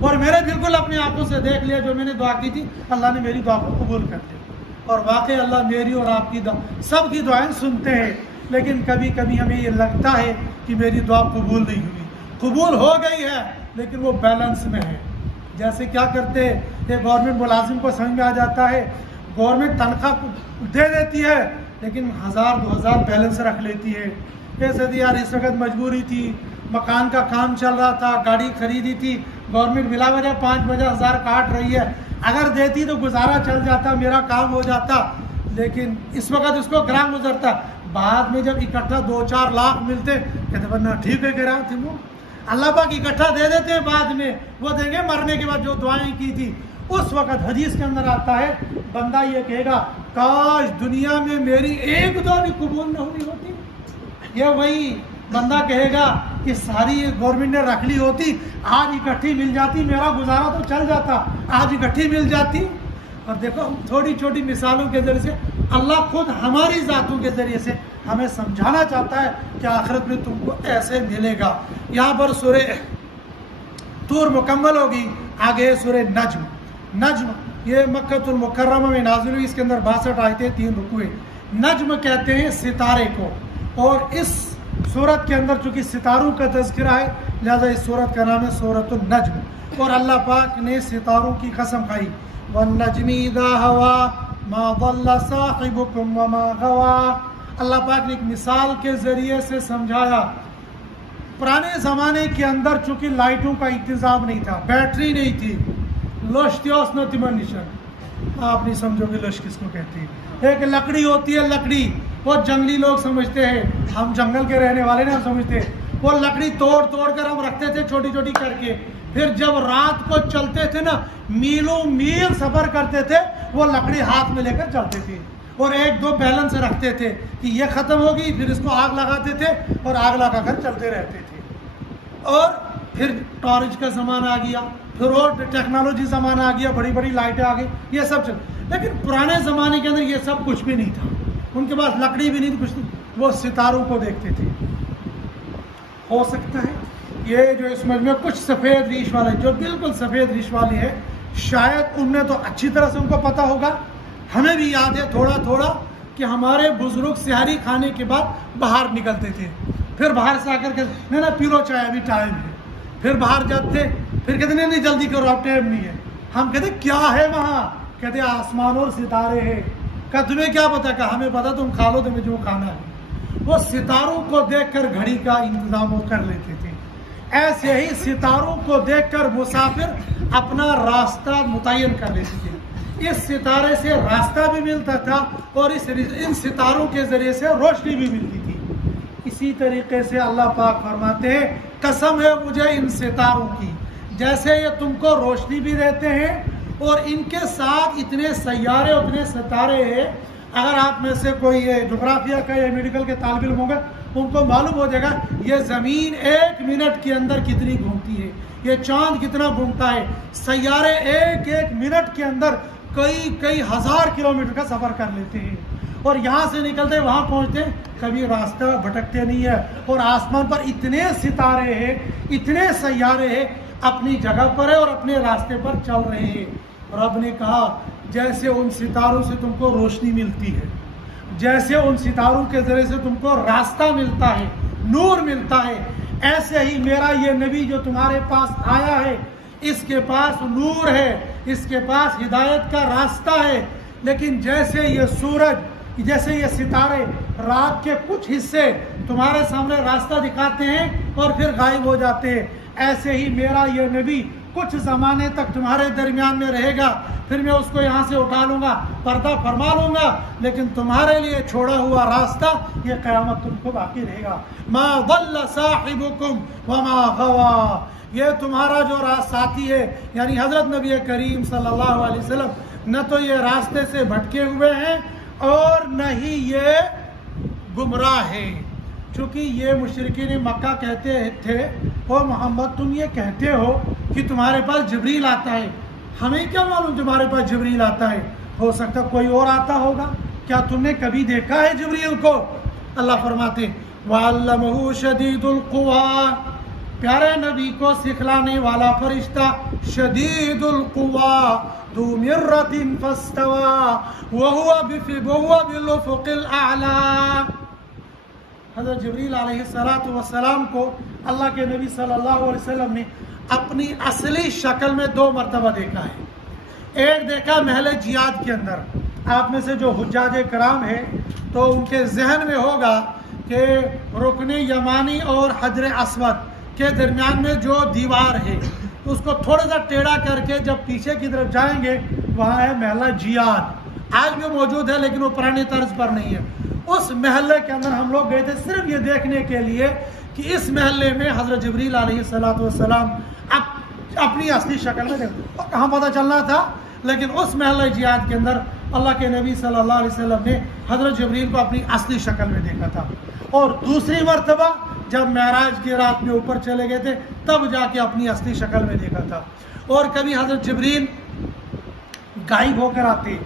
اور میں نے بالکل اپنی آنکھوں سے دیکھ لیا جو میں نے دعا کی تھی، اللہ نے میری دعا کو قبول کر لیا۔ اور واقعی اللہ میری اور آپ کی دعا، سب کی دعائیں سنتے ہیں، لیکن کبھی کبھی ہمیں یہ لگتا ہے کہ میری دعا قبول نہیں ہوئی، قبول ہو گئی ہے لیکن وہ بیلنس میں ہے۔ جیسے کیا کرتے ہیں، یہ گورنمنٹ ملازم کو سمجھ میں آ جاتا ہے، گورنمنٹ تنخواہ دے دیتی ہے لیکن 1000-2000 بیلنس رکھ لیتی ہے۔ کیسے دی یار اس وقت مجبوری تھی، مکان کا کام چل رہا تھا، گاڑی خریدی تھی، گورنمنٹ بلا وجہ 5-5000 کاٹ رہی ہے، اگر دیتی تو گزارا چل جاتا، میرا کام ہو جاتا، لیکن اس وقت اس کو گرام گزرتا۔ بعد میں جب اکٹھا 2-4 لاکھ ملتے کہتے ورنہ ٹھیک ہے کہہ رہا تھی، وہ اللہ پاک اکٹھا دے دیتے ہیں، بعد میں وہ دیں گے مرنے کے بعد جو دعائیں کی تھی۔ اس وقت حدیث کے اندر آتا ہے بندہ یہ کہے گا کاش دنیا میں میری ایک دعا بھی قبول نہ ہوئی ہوتی۔ یہ وہی بندہ کہے گا کہ ساری گورنمنٹ نے رکھ لی ہوتی، آج اکٹھی مل جاتی، میرا گزارا تو چل جاتا، آج اکٹھی مل جاتی۔ اور دیکھو چھوٹی چھوٹی مثالوں کے ذریعے سے اللہ خود ہماری ذاتوں کے ذریعے سے ہمیں سمجھانا چاہتا ہے کہ آخرت میں تم کو ایسے ملے گا۔ یہاں پر سورہ طور مکمل ہوگی، آگے سورہ نجم۔ نجم یہ مکہ المکرمہ میں نازل ہوئی، اس کے اندر 62 آیتیں، 3 رکوع۔ نجم کہتے ہیں ستارے کو، اور اس سورت کے اندر چونکہ ستاروں کا تذکرہ ہے لہذا اس سورت کا نام ہے سورۃ النجم۔ اور اللہ پاک نے ستاروں کی قسم کھائی، وَالنَّجْمِ إِذَا هَوَىٰ مَا ضَلَّ صَاحِبُكُمْ وَمَا غَوَىٰ۔ اللہ پاک نے ایک مثال کے ذریعے سے سمجھایا۔ پرانے زمانے کے اندر چونکہ لائٹوں کا انتظام نہیں تھا، بیٹری نہیں تھی، لوشتیوس نہ تمن نشان، آپ نہیں سمجھو گے لوش کس کو کہتے ہیں۔ ایک لکڑی ہوتی ہے، لکڑی، وہ جنگلی لوگ سمجھتے ہیں، ہم جنگل کے رہنے والے نہیں ہم سمجھتے ہیں۔ وہ لکڑی توڑ توڑ کر ہم رکھتے تھے چھوٹی چھوٹی کر کے، پھر جب رات کو چلتے تھے نا، میلوں میل سفر کرتے تھے، وہ لکڑی ہاتھ میں لے کر چلتے تھے، اور 1-2 بیلنس رکھتے تھے کہ یہ ختم ہوگی، پھر اس کو آگ لگاتے تھے اور آگ لگا کر چلتے رہتے تھے۔ اور پھر ٹارچ کا زمانہ آ گیا، پھر اور ٹیکنالوجی زمانہ آ گیا، بڑی بڑی لائٹیں آ گئی، یہ سب چل۔ لیکن پرانے زمانے کے اندر یہ سب کچھ بھی نہیں تھا، ان کے پاس لکڑی بھی نہیں تھی، کچھ نہیں، وہ ستاروں کو دیکھتے تھے۔ ہو سکتا ہے یہ جو اس مجمع کچھ سفید ریش والے، جو بالکل سفید ریش والے ہیں، شاید ان میں تو اچھی طرح سے ان کو پتا ہوگا، ہمیں بھی یاد ہے تھوڑا تھوڑا کہ ہمارے بزرگ سحری کھانے کے بعد باہر نکلتے تھے، پھر باہر سے آ کر کے نہیں پی لو چائے، ابھی ٹائم ہے، پھر باہر جاتے، پھر کہتے نہیں جلدی کرو اب ٹائم نہیں ہے۔ ہم کہتے کیا ہے وہاں؟ کہتے آسمان اور ستارے ہیں۔ کہ تمہیں کیا پتا؟ کہ ہمیں پتا، تم کھا لو تمہیں جو کھانا ہے۔ وہ ستاروں کو دیکھ کر گھڑی کا انتظام کر لیتے تھے۔ ایسے ہی ستاروں کو دیکھ کر مسافر اپنا راستہ متعین کر لیتے تھے۔ اس ستارے سے راستہ بھی ملتا تھا اور ان ستاروں کے ذریعے سے روشنی بھی ملتی تھی۔ اسی طریقے سے اللہ پاک فرماتے ہیں قسم ہے مجھے ان ستاروں کی، جیسے یہ تم کو روشنی بھی دیتے ہیں اور ان کے ساتھ اتنے سیارے اتنے ستارے ہیں۔ اگر آپ میں سے کوئی جغرافیہ کا یا میڈیکل کے طالب علم ہوگا ان کو معلوم ہو جائے گا یہ زمین 1 منٹ کے اندر کتنی گھومتی ہے، یہ چاند کتنا گھومتا ہے، سیارے 1 منٹ کے اندر کئی ہزار کلومیٹر کا سفر کر لیتے ہیں، اور یہاں سے نکلتے وہاں پہنچتے کبھی راستہ بھٹکتے نہیں ہے۔ اور آسمان پر اتنے ستارے ہیں، اتنے سیارے ہیں، اپنی جگہ پر ہے اور اپنے راستے پر چل رہے ہیں۔ رب نے کہا جیسے ان ستاروں سے تم کو روشنی ملتی ہے، جیسے ان ستاروں کے ذریعے سے تم کو راستہ ملتا ہے، نور ملتا ہے، ایسے ہی میرا یہ نبی جو تمہارے پاس آیا ہے اس کے پاس نور ہے، اس کے پاس ہدایت کا راستہ ہے۔ لیکن جیسے یہ سورج، جیسے یہ ستارے رات کے کچھ حصے تمہارے سامنے راستہ دکھاتے ہیں اور پھر غائب ہو جاتے ہیں، ایسے ہی میرا یہ نبی کچھ زمانے تک تمہارے درمیان میں رہے گا، پھر میں اس کو یہاں سے اٹھا لوں گا، پردہ فرما لوں گا، لیکن تمہارے لیے چھوڑا ہوا راستہ یہ قیامت تم کو باقی رہے گا۔ ما ضل صاحبکم وما غوا، یہ تمہارا جو ساتھی ہے یعنی حضرت نبی کریم صلی اللہ علیہ وسلم نہ تو یہ راستے سے بھٹکے ہوئے ہیں اور نہ ہی یہ گمراہ ہے۔ چونکہ یہ مشرکین مکہ کہتے تھے او محمد تم یہ کہتے ہو کہ تمہارے پاس جبریل آتا ہے، ہمیں کیا معلوم تمہارے پاس جبریل آتا ہے، ہو سکتا کوئی اور آتا ہوگا، کیا تم نے کبھی دیکھا ہے جبریل کو؟ اللہ فرماتے وَعَلَّمَهُ شَدِيدُ الْقُوَىٰ، پیارے نبی کو سکھلانے والا فرشتہ شدید القویٰ ذو مرۃ فاستویٰ وَهُوَ بِالْأُفُقِ الْأَعْلَىٰ۔ حضرت جبریل علیہ السلام کو اللہ کے نبی صلی اللہ علیہ وسلم نے اپنی اصلی شکل میں 2 مرتبہ دیکھا ہے۔ ایک دیکھا محل جہاد کے اندر، آپ میں سے جو حجاج کرام ہیں تو ان کے ذہن میں ہوگا کہ رکن یمانی اور حجر اسود کے درمیان میں جو دیوار ہے اس کو تھوڑا سا ٹیڑھا کر کے جب پیچھے کی طرف جائیں گے وہاں ہے محلہ جہاد، آج بھی موجود ہے لیکن وہ پرانے طرز پر نہیں ہے۔ اس محلے کے اندر ہم لوگ گئے تھے صرف یہ دیکھنے کے لیے کہ اس محلے میں حضرت جبریل علیہ السلام اپنی اصلی شکل میں دیکھتے، کہاں پتہ چلنا تھا، لیکن اس محلہ جہاد کے اندر اللہ کے نبی صلی اللہ علیہ وسلم نے حضرت جبریل کو اپنی اصلی شکل میں دیکھا تھا۔ اور دوسری مرتبہ جب معراج کی رات میں اوپر چلے گئے تھے تب جا کے اپنی اصلی شکل میں دیکھا تھا. اور کبھی حضرت جبریل غائب ہو کر آتے،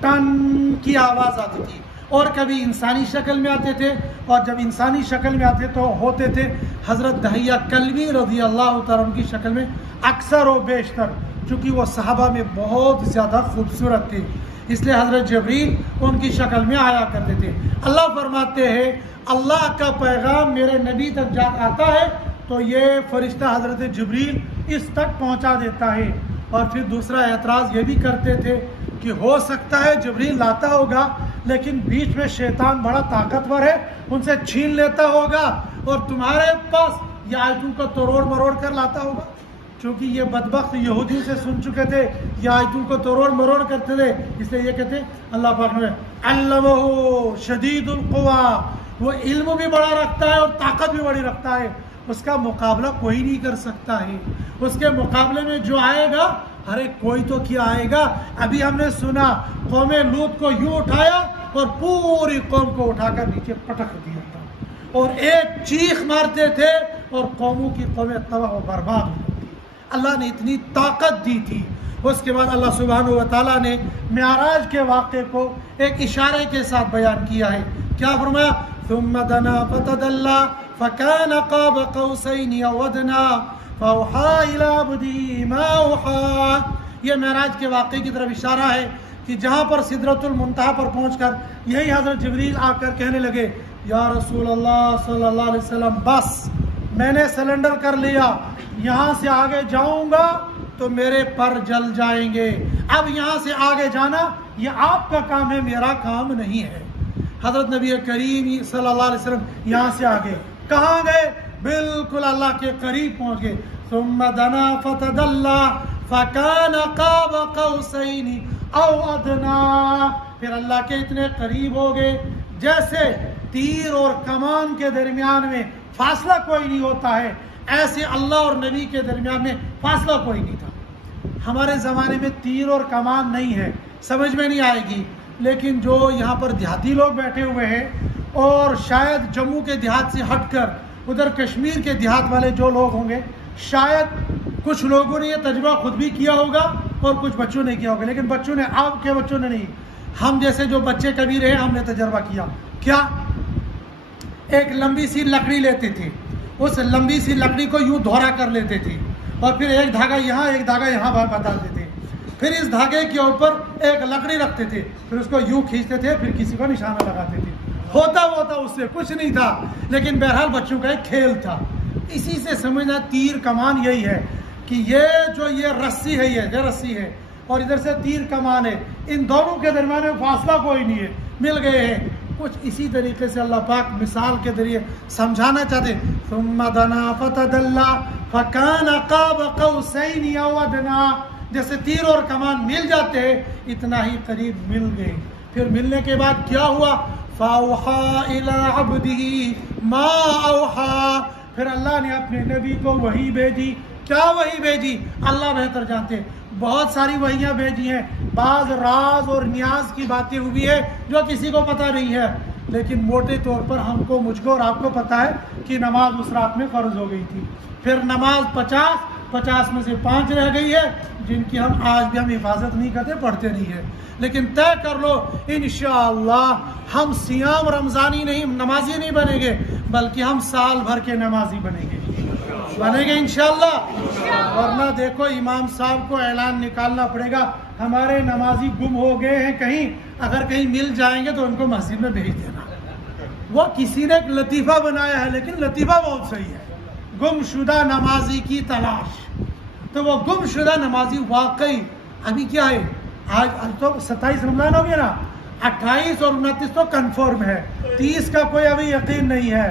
ٹن کی آواز آتی تھی، اور کبھی انسانی شکل میں آتے تھے، اور جب انسانی شکل میں آتے تو ہوتے تھے حضرت دہیہ کلبی رضی اللہ تعالیٰ عنہ کی شکل میں اکثر و بیشتر، چونکہ وہ صحابہ میں بہت زیادہ خوبصورت تھے، اس لیے حضرت جبریل ان کی شکل میں آیا کرتے تھے. اللہ فرماتے ہیں اللہ کا پیغام میرے نبی تک جا آتا ہے تو یہ فرشتہ حضرت جبریل اس تک پہنچا دیتا ہے. اور پھر دوسرا اعتراض یہ بھی کرتے تھے کہ ہو سکتا ہے جبریل لاتا ہوگا لیکن بیچ میں شیطان بڑا طاقتور ہے، ان سے چھین لیتا ہوگا اور تمہارے پاس یہ آیتوں کو توڑ مروڑ کر لاتا ہوگا. چونکہ یہ بدبخت یہودیوں سے سن چکے تھے، یہ آیتوں کو توڑ مروڑ کرتے تھے، اس لیے یہ کہتے اللہ پاک نے علمہ شدید القوا، وہ علم بھی بڑا رکھتا ہے اور طاقت بھی بڑی رکھتا ہے، اس کا مقابلہ کوئی نہیں کر سکتا ہے. اس کے مقابلے میں جو آئے گا، ارے کوئی تو کیا آئے گا. ابھی ہم نے سنا قوم لوط کو یوں اٹھایا اور پوری قوم کو اٹھا کر نیچے پٹک دیا تھا، اور ایک چیخ مارتے تھے اور قوموں کی قومیں تباہ و برباد ہوئی. اللہ نے اتنی طاقت دی تھی. اس کے بعد اللہ سبحانہ و تعالیٰ نے معراج کے واقعے کو ایک اشارے کے ساتھ بیان کیا ہے. کیا فرمایا؟ ثم دنا فتدلى فكان قاب قوسين او ادنى فاوحى الى عبده ما اوحى. یہ معراج کے واقعے کی طرف اشارہ ہے کہ جہاں پر سدرۃ المنتہا پر پہنچ کر یہی حضرت جبریل آ کر کہنے لگے یا رسول اللہ صلی اللہ علیہ وسلم بس میں نے سلنڈر کر لیا، یہاں سے آگے جاؤں گا تو میرے پر جل جائیں گے، اب یہاں سے آگے جانا یہ آپ کا کام ہے، میرا کام نہیں ہے. حضرت نبی کریم صلی اللہ علیہ وسلم یہاں سے آگے کہاں گئے؟ بالکل اللہ کے قریب پہنچ گئے. ثم دنا فتدلى فكان قاب قوسين او ادنى. پھر اللہ کے اتنے قریب ہو گئے جیسے تیر اور کمان کے درمیان میں فاصلہ کوئی نہیں ہوتا ہے، ایسے اللہ اور نبی کے درمیان میں فاصلہ کوئی نہیں تھا. ہمارے زمانے میں تیر اور کمان نہیں ہے، سمجھ میں نہیں آئے گی، لیکن جو یہاں پر دیہاتی لوگ بیٹھے ہوئے ہیں اور شاید جموں کے دیہات سے ہٹ کر ادھر کشمیر کے دیہات والے جو لوگ ہوں گے، شاید کچھ لوگوں نے یہ تجربہ خود بھی کیا ہوگا اور کچھ بچوں نے کیا ہوگا، لیکن بچوں نے، آپ کے بچوں نے نہیں، ہم جیسے جو بچے کبھی رہے ہم نے تجربہ کیا. کیا؟ ایک لمبی سی لکڑی لیتے تھے، اس لمبی سی لکڑی کو یوں دھورا کر لیتے تھے اور پھر ایک دھاگا یہاں ایک دھاگا یہاں بتا دیتے تھے، پھر اس دھاگے کے اوپر ایک لکڑی رکھتے تھے، پھر اس کو یوں کھینچتے تھے، پھر کسی کو نشانہ لگاتے تھے. ہوتا اس سے کچھ نہیں تھا، لیکن بہرحال بچوں کا ایک کھیل تھا. اسی سے سمجھنا تیر کمان یہی ہے کہ یہ رسی ہے، یہ رسی ہے اور ادھر سے تیر کمان ہے، ان دونوں کے درمیان میں فاصلہ کوئی نہیں ہے، مل گئے ہیں. کچھ اسی طریقے سے اللہ پاک مثال کے ذریعے سمجھانا چاہتے. ثم دنا فتدلى فكان قاب قوسين او ادنى. جیسے تیر اور کمان مل جاتے ہیں اتنا ہی قریب مل گئے. پھر ملنے کے بعد کیا ہوا؟ فاوحى الى عبده ما اوحى. پھر اللہ نے اپنے نبی کو وحی بھیجی. کیا وحی بھیجی؟ اللہ بہتر جانتے. بہت ساری وحیاں بھیجی ہیں، بعض راز اور نیاز کی باتیں ہوئی ہے جو کسی کو پتہ نہیں ہے، لیکن موٹے طور پر ہم کو، مجھ کو اور آپ کو پتہ ہے کہ نماز اس رات میں فرض ہو گئی تھی. پھر نماز 50 میں سے 5 رہ گئی ہے جن کی ہم آج بھی ہم حفاظت نہیں کرتے، پڑھتے نہیں ہیں. لیکن طے کر لو انشاءاللہ ہم سیام رمضانی نہیں، نمازی نہیں بنیں گے، بلکہ ہم سال بھر کے نمازی بنیں گے انشاءاللہ. ورنہ دیکھو امام صاحب کو اعلان نکالنا پڑے گا ہمارے نمازی گم ہو گئے ہیں کہیں، اگر کہیں مل جائیں گے تو ان کو مسجد میں بھیج دینا. وہ کسی نے ایک لطیفہ بنایا ہے، لیکن لطیفہ بہت صحیح ہے، گم شدہ نمازی کی تلاش. تو وہ گم شدہ نمازی واقعی ابھی کیا ہے، آج تو 27 رمضان ہو گیا نا، 28 اور 29 تو کنفرم ہے، 30 کا کوئی ابھی یقین نہیں ہے،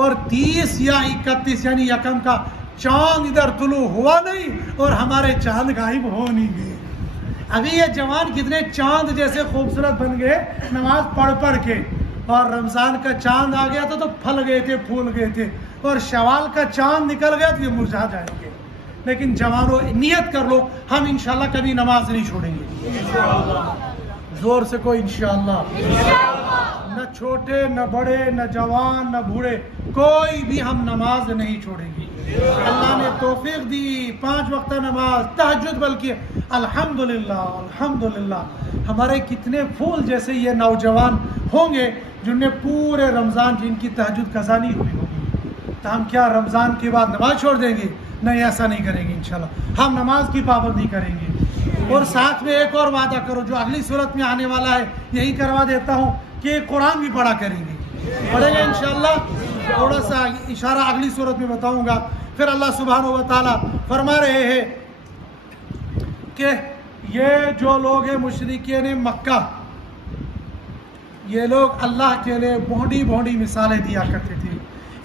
اور 30 یا 31 یعنی یکم کا چاند ادھر طلوع ہوا نہیں اور ہمارے چاند غائب ہو نہیں گئے. ابھی یہ جوان کتنے چاند جیسے خوبصورت بن گئے نماز پڑھ کے، اور رمضان کا چاند آ گیا تو پھل گئے تھے، پھول گئے تھے، اور شوال کا چاند نکل گیا تو یہ مرجھا جائیں گے. لیکن جوانوں نیت کر لو ہم انشاءاللہ کبھی نماز نہیں چھوڑیں گے. زور سے کوئی انشاءاللہ. نہ چھوٹے نہ بڑے نہ جوان نہ بوڑھے کوئی بھی ہم نماز نہیں چھوڑیں گے. اللہ نے توفیق دی 5 وقت نماز تہجد بلکہ الحمدللہ الحمدللہ. ہمارے کتنے پھول جیسے یہ نوجوان ہوں گے جن نے پورے رمضان جن کی تہجد قضا نہیں ہوئی ہوگی. تو ہم کیا رمضان کے بعد نماز چھوڑ دیں گے؟ نہیں، ایسا نہیں کریں گے. انشاءاللہ ہم نماز کی پابندی کریں گے. اور ساتھ میں ایک اور وعدہ کرو جو اگلی صورت میں آنے والا ہے، یہی کروا دیتا ہوں کہ قرآن بھی پڑھا کریں گے. پڑھیں گے انشاءاللہ. تھوڑا سا اشارہ اگلی صورت میں بتاؤں گا. پھر اللہ سبحانہ و تعالیٰ فرما رہے ہیں کہ یہ جو لوگ ہیں مشرکین مکہ، یہ لوگ اللہ کے لیے بھونڈی بھونڈی مثالیں دیا کرتے تھے.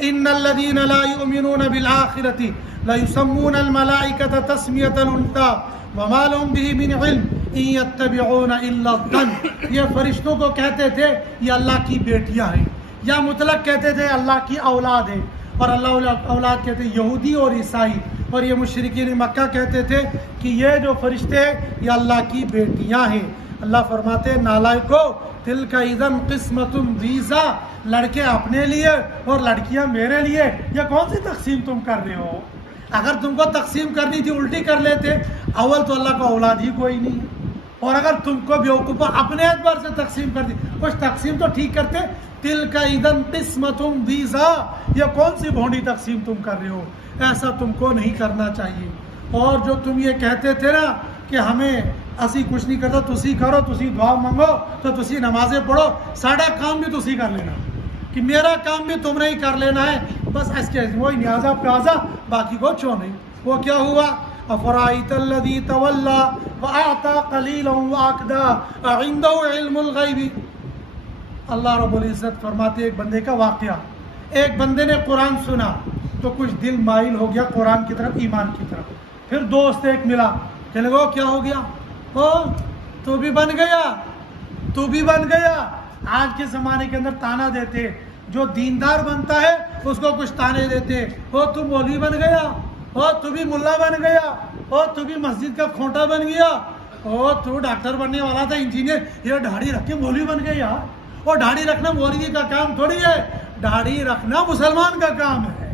ان الذین لا یؤمنون بالآخرۃ لا یسمون الملائکۃ تسمیۃ الانثی وما لهم به من علم ان یتبعون الا الظن. یہ فرشتوں کو کہتے تھے یہ اللہ کی بیٹیاں ہیں، یا مطلق کہتے تھے اللہ کی اولاد ہے. اور اللہ اولاد کہتے ہیں یہودی اور عیسائی. اور یہ مشرکین مکہ کہتے تھے کہ یہ جو فرشتے ہیں یہ اللہ کی بیٹیاں ہیں. اللہ فرماتے ہیں نالائکو تلک اذن قسمت ضیزا، لڑکے اپنے لیے اور لڑکیاں میرے لیے. یہ کون سی تقسیم تم کر رہے ہو؟ اگر تم کو تقسیم کرنی تھی الٹی کر لیتے. اول تو اللہ کا اولاد ہی کوئی نہیں ہے، اور اگر تم کو بیوقوفہ اپنے اعتبار سے تقسیم کر دی کچھ تقسیم تو ٹھیک کرتے. تلک اذن قسمت ضیزا، یہ کون سی بھونڈی تقسیم تم کر رہے ہو؟ ایسا تم کو نہیں کرنا چاہیے. اور جو تم یہ کہتے تھے نا کہ ہمیں اسی کچھ نہیں کرتا، تسی کرو، تسی دعا منگو تو تسی نمازیں پڑھو، ساڑا کام بھی تسی کر لینا، کہ میرا کام بھی تم نے ہی کر لینا ہے. بس اس کے وہی نیازہ پیازہ، باقی کو چھو نہیں. وہ کیا ہوا؟ افرائیت الذی تولی واعطی قلیلا واکدا اعنده علم الغیب. اللہ رب العزت فرماتے ایک بندے کا واقعہ، ایک بندے نے قرآن سنا تو کچھ دل مائل ہو گیا قرآن کی طرف، ایمان کی طرف. پھر دوست ایک ملا، کہنے لگا کیا ہو گیا؟ تو بھی بن گیا، تو بھی بن گیا. آج کے زمانے کے اندر تانا دیتے، جو دیندار بنتا ہے اس کو کچھ تانے دیتے، تو مولوی بن گیا، تو بھی ملا بن گیا، تو بھی مسجد کا کھوٹا بن گیا، تو ڈاکٹر بننے والا تھا، انجینئر، یہ داڑھی رکھ کے مولوی بن گیا. اور داڑھی رکھنا مولوی کا کام تھوڑی ہے، داڑھی رکھنا مسلمان کا کام ہے.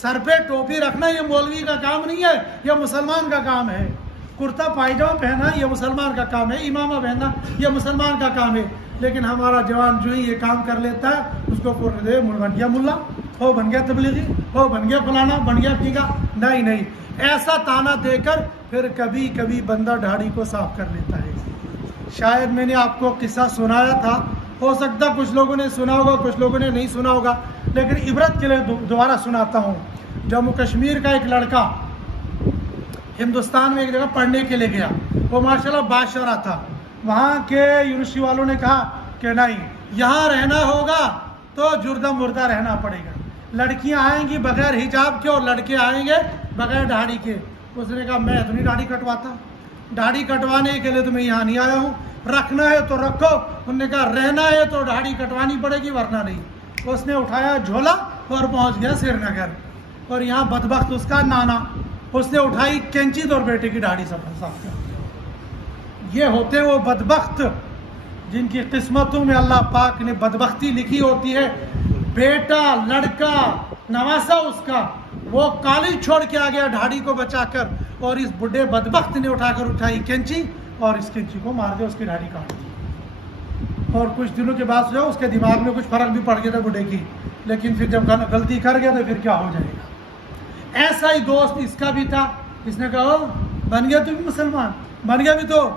سر پہ ٹوپی رکھنا یہ مولوی کا کام نہیں ہے، یہ مسلمان کا کام ہے. کرتا پائجامہ پہنا یہ مسلمان کا کام ہے، امامہ پہننا یہ مسلمان کا کام ہے. لیکن ہمارا جوان جو ہی یہ کام کر لیتا ہے اس کو بن گیا ملا، ہو بن گیا تبلیغی، ہو بن گیا فلانا، بن گیا ٹھیکا. نہیں، ایسا تانا دے کر پھر کبھی کبھی بندہ داڑھی کو صاف کر لیتا ہے. شاید میں نے آپ کو قصہ سنایا تھا، ہو سکتا کچھ لوگوں نے سنا ہوگا، کچھ لوگوں نے نہیں سنا ہوگا، لیکن عبرت کے لیے دوبارہ سناتا ہوں. جموں کشمیر کا ایک لڑکا ہندوستان میں ایک جگہ پڑھنے کے لیے گیا. وہ ماشاءاللہ بادشاہ تھا. وہاں کے یونیورسٹی والوں نے کہا کہ نہیں، یہاں رہنا ہوگا تو جردہ مردہ رہنا پڑے گا. لڑکیاں آئیں گی بغیر حجاب کے اور لڑکے آئیں گے بغیر داڑھی کے. اس نے کہا میں اتنی داڑھی کٹواتا، داڑھی کٹوانے کے لیے تو میں یہاں نہیں آیا ہوں، رکھنا ہے تو رکھو. انہوں نے کہا رہنا ہے تو داڑھی کٹوانی پڑے گی ورنہ نہیں. اس نے اٹھایا جھولا اور پہنچ گیا سری نگر. اور یہاں بدبخت اس کا نانا، اس نے اٹھائی کینچی اور بیٹے کی داڑھی صاف کر. یہ ہوتے وہ بدبخت جن کی قسمتوں میں اللہ پاک نے بدبختی لکھی ہوتی ہے. بیٹا لڑکا نواسا اس کا وہ کالج چھوڑ کے آ گیا داڑھی کو بچا کر، اور اس بڈھے بدبخت نے اٹھائی کینچی اور اس کینچی کو مار دیا، اس کی داڑھی کاٹ دی. اور کچھ دنوں کے بعد جو اس کے دماغ میں کچھ فرق بھی پڑ گیا تھا بڈھے کی، لیکن پھر جب غلطی کر گیا تو پھر کیا ہو جائے گا. ایسا ہی دوست اس کا بھی تھا. اس نے کہا بن گیا تو بھی مسلمان، بن گیا بھی تو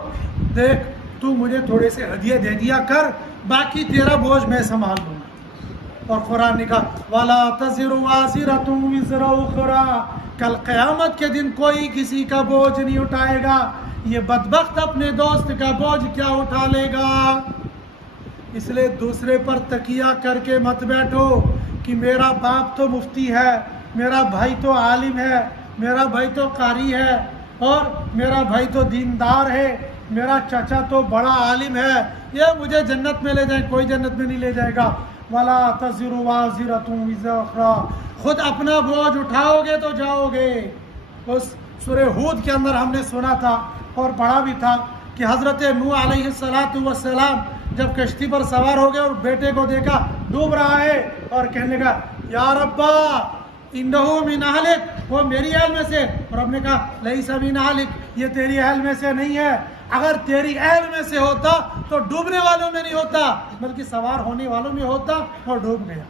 دیکھ تو مجھے تھوڑے سے ہدیے دے دیا کر، باقی تیرا بوجھ میں سنبھال لوں گا. اور قرآن نے کہا وَلَا تَزِرُ وَازِرَةٌ وِزْرَ أُخْرَىٰ، کل قیامت کے دن کوئی کسی کا بوجھ نہیں اٹھائے گا. یہ بدبخت اپنے دوست کا بوجھ کیا اٹھا لے گا. اس لیے دوسرے پر تکیہ کر کے مت بیٹھو کہ میرا باپ تو مفتی ہے، میرا بھائی تو عالم ہے، میرا بھائی تو قاری ہے، اور میرا بھائی تو دیندار ہے، میرا چچا تو بڑا عالم ہے، یہ مجھے جنت میں لے جائیں. کوئی جنت میں نہیں لے جائے گا. وَلَا تَزِرُ وَازِرَةٌ وِزْرَ أُخْرَىٰ، خود اپنا بوجھ اٹھاؤ گے تو جاؤ گے. اس سورہ ہود کے اندر ہم نے سنا تھا اور پڑھا بھی تھا کہ حضرت نوح علیہ السلام جب کشتی پر سوار ہو گئے اور بیٹے کو دیکھا ڈوب رہا ہے اور کہنے لگا یا ربا انہو من اہلک، وہ میری اہل میں سے، اور رب نے کہا لیس من اہلک، یہ تیری اہل میں سے نہیں ہے، اگر تیری اہل میں سے ہوتا تو ڈوبنے والوں میں نہیں ہوتا بلکہ سوار ہونے والوں میں ہوتا، اور ڈوب گیا۔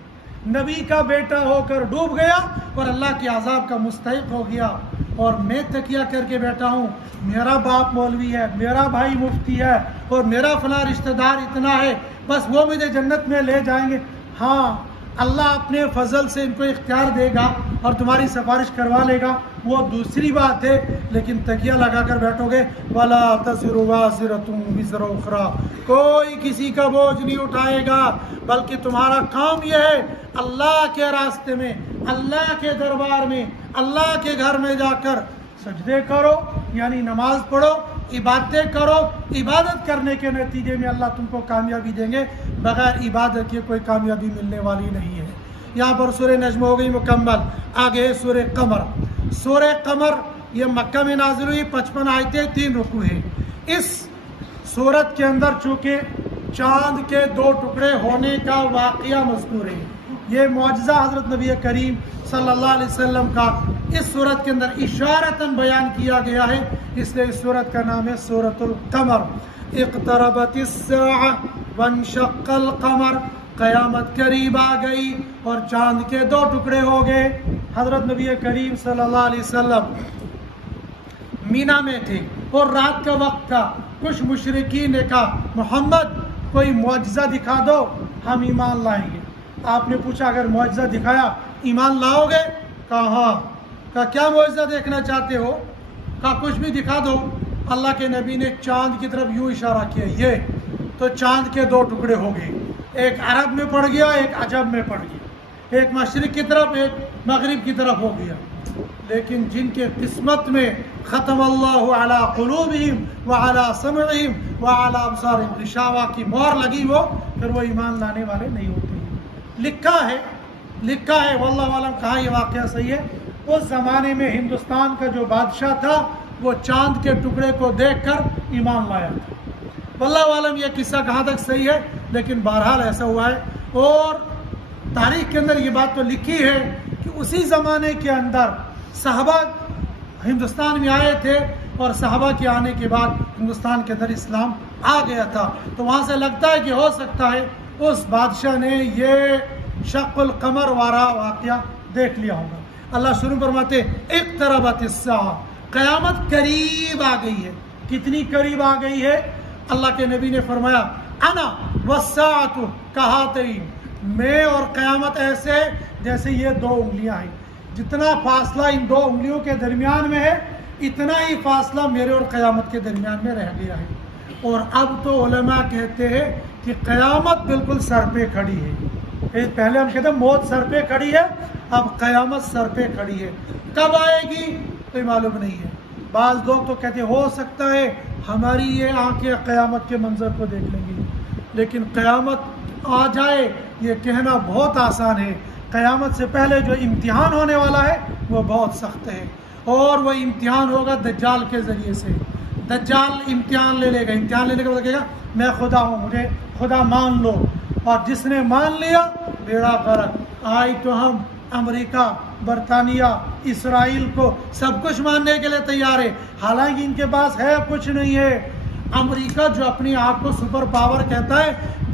نبی کا بیٹا ہو کر ڈوب گیا اور اللہ کے عذاب کا مستحق ہو گیا، اور میں تکیہ کر کے بیٹھا ہوں، میرا باپ مولوی ہے، میرا بھائی مفتی ہے، اور میرا فلاں رشتہ دار اتنا ہے، بس وہ مجھے جنت میں لے جائیں گے۔ ہاں اللہ اپنے فضل سے ان کو اختیار دے گا اور تمہاری سفارش کروا لے گا، وہ دوسری بات ہے، لیکن تکیہ لگا کر بیٹھو گے وَلَا تَزِرُ وَازِرَةٌ وِزْرَ أُخْرَىٰ، کوئی کسی کا بوجھ نہیں اٹھائے گا، بلکہ تمہارا کام یہ ہے اللہ کے راستے میں، اللہ کے دربار میں، اللہ کے گھر میں جا کر سجدے کرو، یعنی نماز پڑھو، عبادتیں کرو۔ عبادت کرنے کے نتیجے میں اللہ تم کو کامیابی دیں گے، بغیر عبادت کے کوئی کامیابی ملنے والی نہیں ہے۔ یہاں پر سورہ نجم ہو گئی مکمل، آگے سورہ قمر۔ سورہ قمر یہ مکہ میں نازل ہوئی، 55 آیتیں، 3 رکوع ہیں۔ اس سورت کے اندر چونکہ چاند کے 2 ٹکڑے ہونے کا واقعہ مذکور ہے، یہ معجزہ حضرت نبی کریم صلی اللہ علیہ وسلم کا اس سورت کے اندر اشارتاً بیان کیا گیا ہے، اس لیے اس سورت کا نام ہے سورۃ القمر۔ اقتربت الساعہ وانشق القمر، قیامت قریب آ گئی اور چاند کے 2 ٹکڑے ہو گئے۔ حضرت نبی کریم صلی اللہ علیہ وسلم مینا میں تھے اور رات کا وقت تھا، کچھ مشرکین نے کہا محمد کوئی معجزہ دکھا دو ہم ایمان لائیں گے۔ آپ نے پوچھا اگر معجزہ دکھایا ایمان لاؤ گے؟ کہا ہاں۔ کہا کیا معجزہ دیکھنا چاہتے ہو؟ کہا کچھ بھی دکھا دو۔ اللہ کے نبی نے چاند کی طرف یوں اشارہ کیا، یہ تو چاند کے 2 ٹکڑے ہو گئے، ایک عرب میں پڑ گیا، ایک عجم میں پڑ گیا، ایک مشرق کی طرف ایک مغرب کی طرف ہو گیا۔ لیکن جن کے قسمت میں ختم اللہ علی قلوبہم وعلی سمعہم وعلی ابصارہم غشاوہ کی مہر لگی، پھر وہ ایمان لانے والے نہیں ہوتے۔ لکھا ہے واللہ عالم کہاں یہ واقعہ صحیح ہے، اس زمانے میں ہندوستان کا جو بادشاہ تھا وہ چاند کے ٹکڑے کو دیکھ کر ایمان لایا تھا۔ واللہ عالم یہ قصہ کہاں تک صحیح ہے، لیکن بہرحال ایسا ہوا ہے، اور تاریخ کے اندر یہ بات تو لکھی ہے کہ اسی زمانے کے اندر صحابہ ہندوستان میں آئے تھے، اور صحابہ کے آنے کے بعد ہندوستان کے اندر اسلام آ گیا تھا، تو وہاں سے لگتا ہے کہ ہو سکتا ہے اس بادشاہ نے یہ شق القمر والا واقعہ دیکھ لیا ہوگا۔ اللہ شروع فرماتے اقتربت الساعہ، قیامت قریب آ گئی ہے۔ کتنی قریب آ گئی ہے؟ اللہ کے نبی نے فرمایا انا والساعۃ کہاتین، میں اور قیامت ایسے جیسے یہ 2 انگلیاں ہیں، جتنا فاصلہ ان 2 انگلیوں کے درمیان میں ہے اتنا ہی فاصلہ میرے اور قیامت کے درمیان میں رہ گیا ہے۔ اور اب تو علماء کہتے ہیں کہ قیامت بالکل سر پہ کھڑی ہے۔ پہلے ہم کہتے ہیں موت سر پہ کھڑی ہے، اب قیامت سر پہ کھڑی ہے۔ کب آئے گی کوئی معلوم نہیں ہے۔ بعض لوگ تو کہتے ہیں ہو سکتا ہے ہماری یہ آنکھیں قیامت کے منظر کو دیکھ لیں گی، لیکن قیامت آ جائے یہ کہنا بہت آسان ہے۔ قیامت سے پہلے جو امتحان ہونے والا ہے وہ بہت سخت ہے، اور وہ امتحان ہوگا دجال کے ذریعے سے۔ دجال امتحان لے گا، امتحان لینے کے بعد کہے گا میں خدا ہوں، مجھے خدا مان لو، اور جس نے مان لیا بیڑا غرق۔ آج تو ہم امریکہ، برطانیہ، اسرائیل کو سب کچھ ماننے کے لیے تیار ہے، حالانکہ ان کے پاس ہے کچھ نہیں ہے۔ امریکہ جو اپنے آپ کو سپر پاور کہتا ہے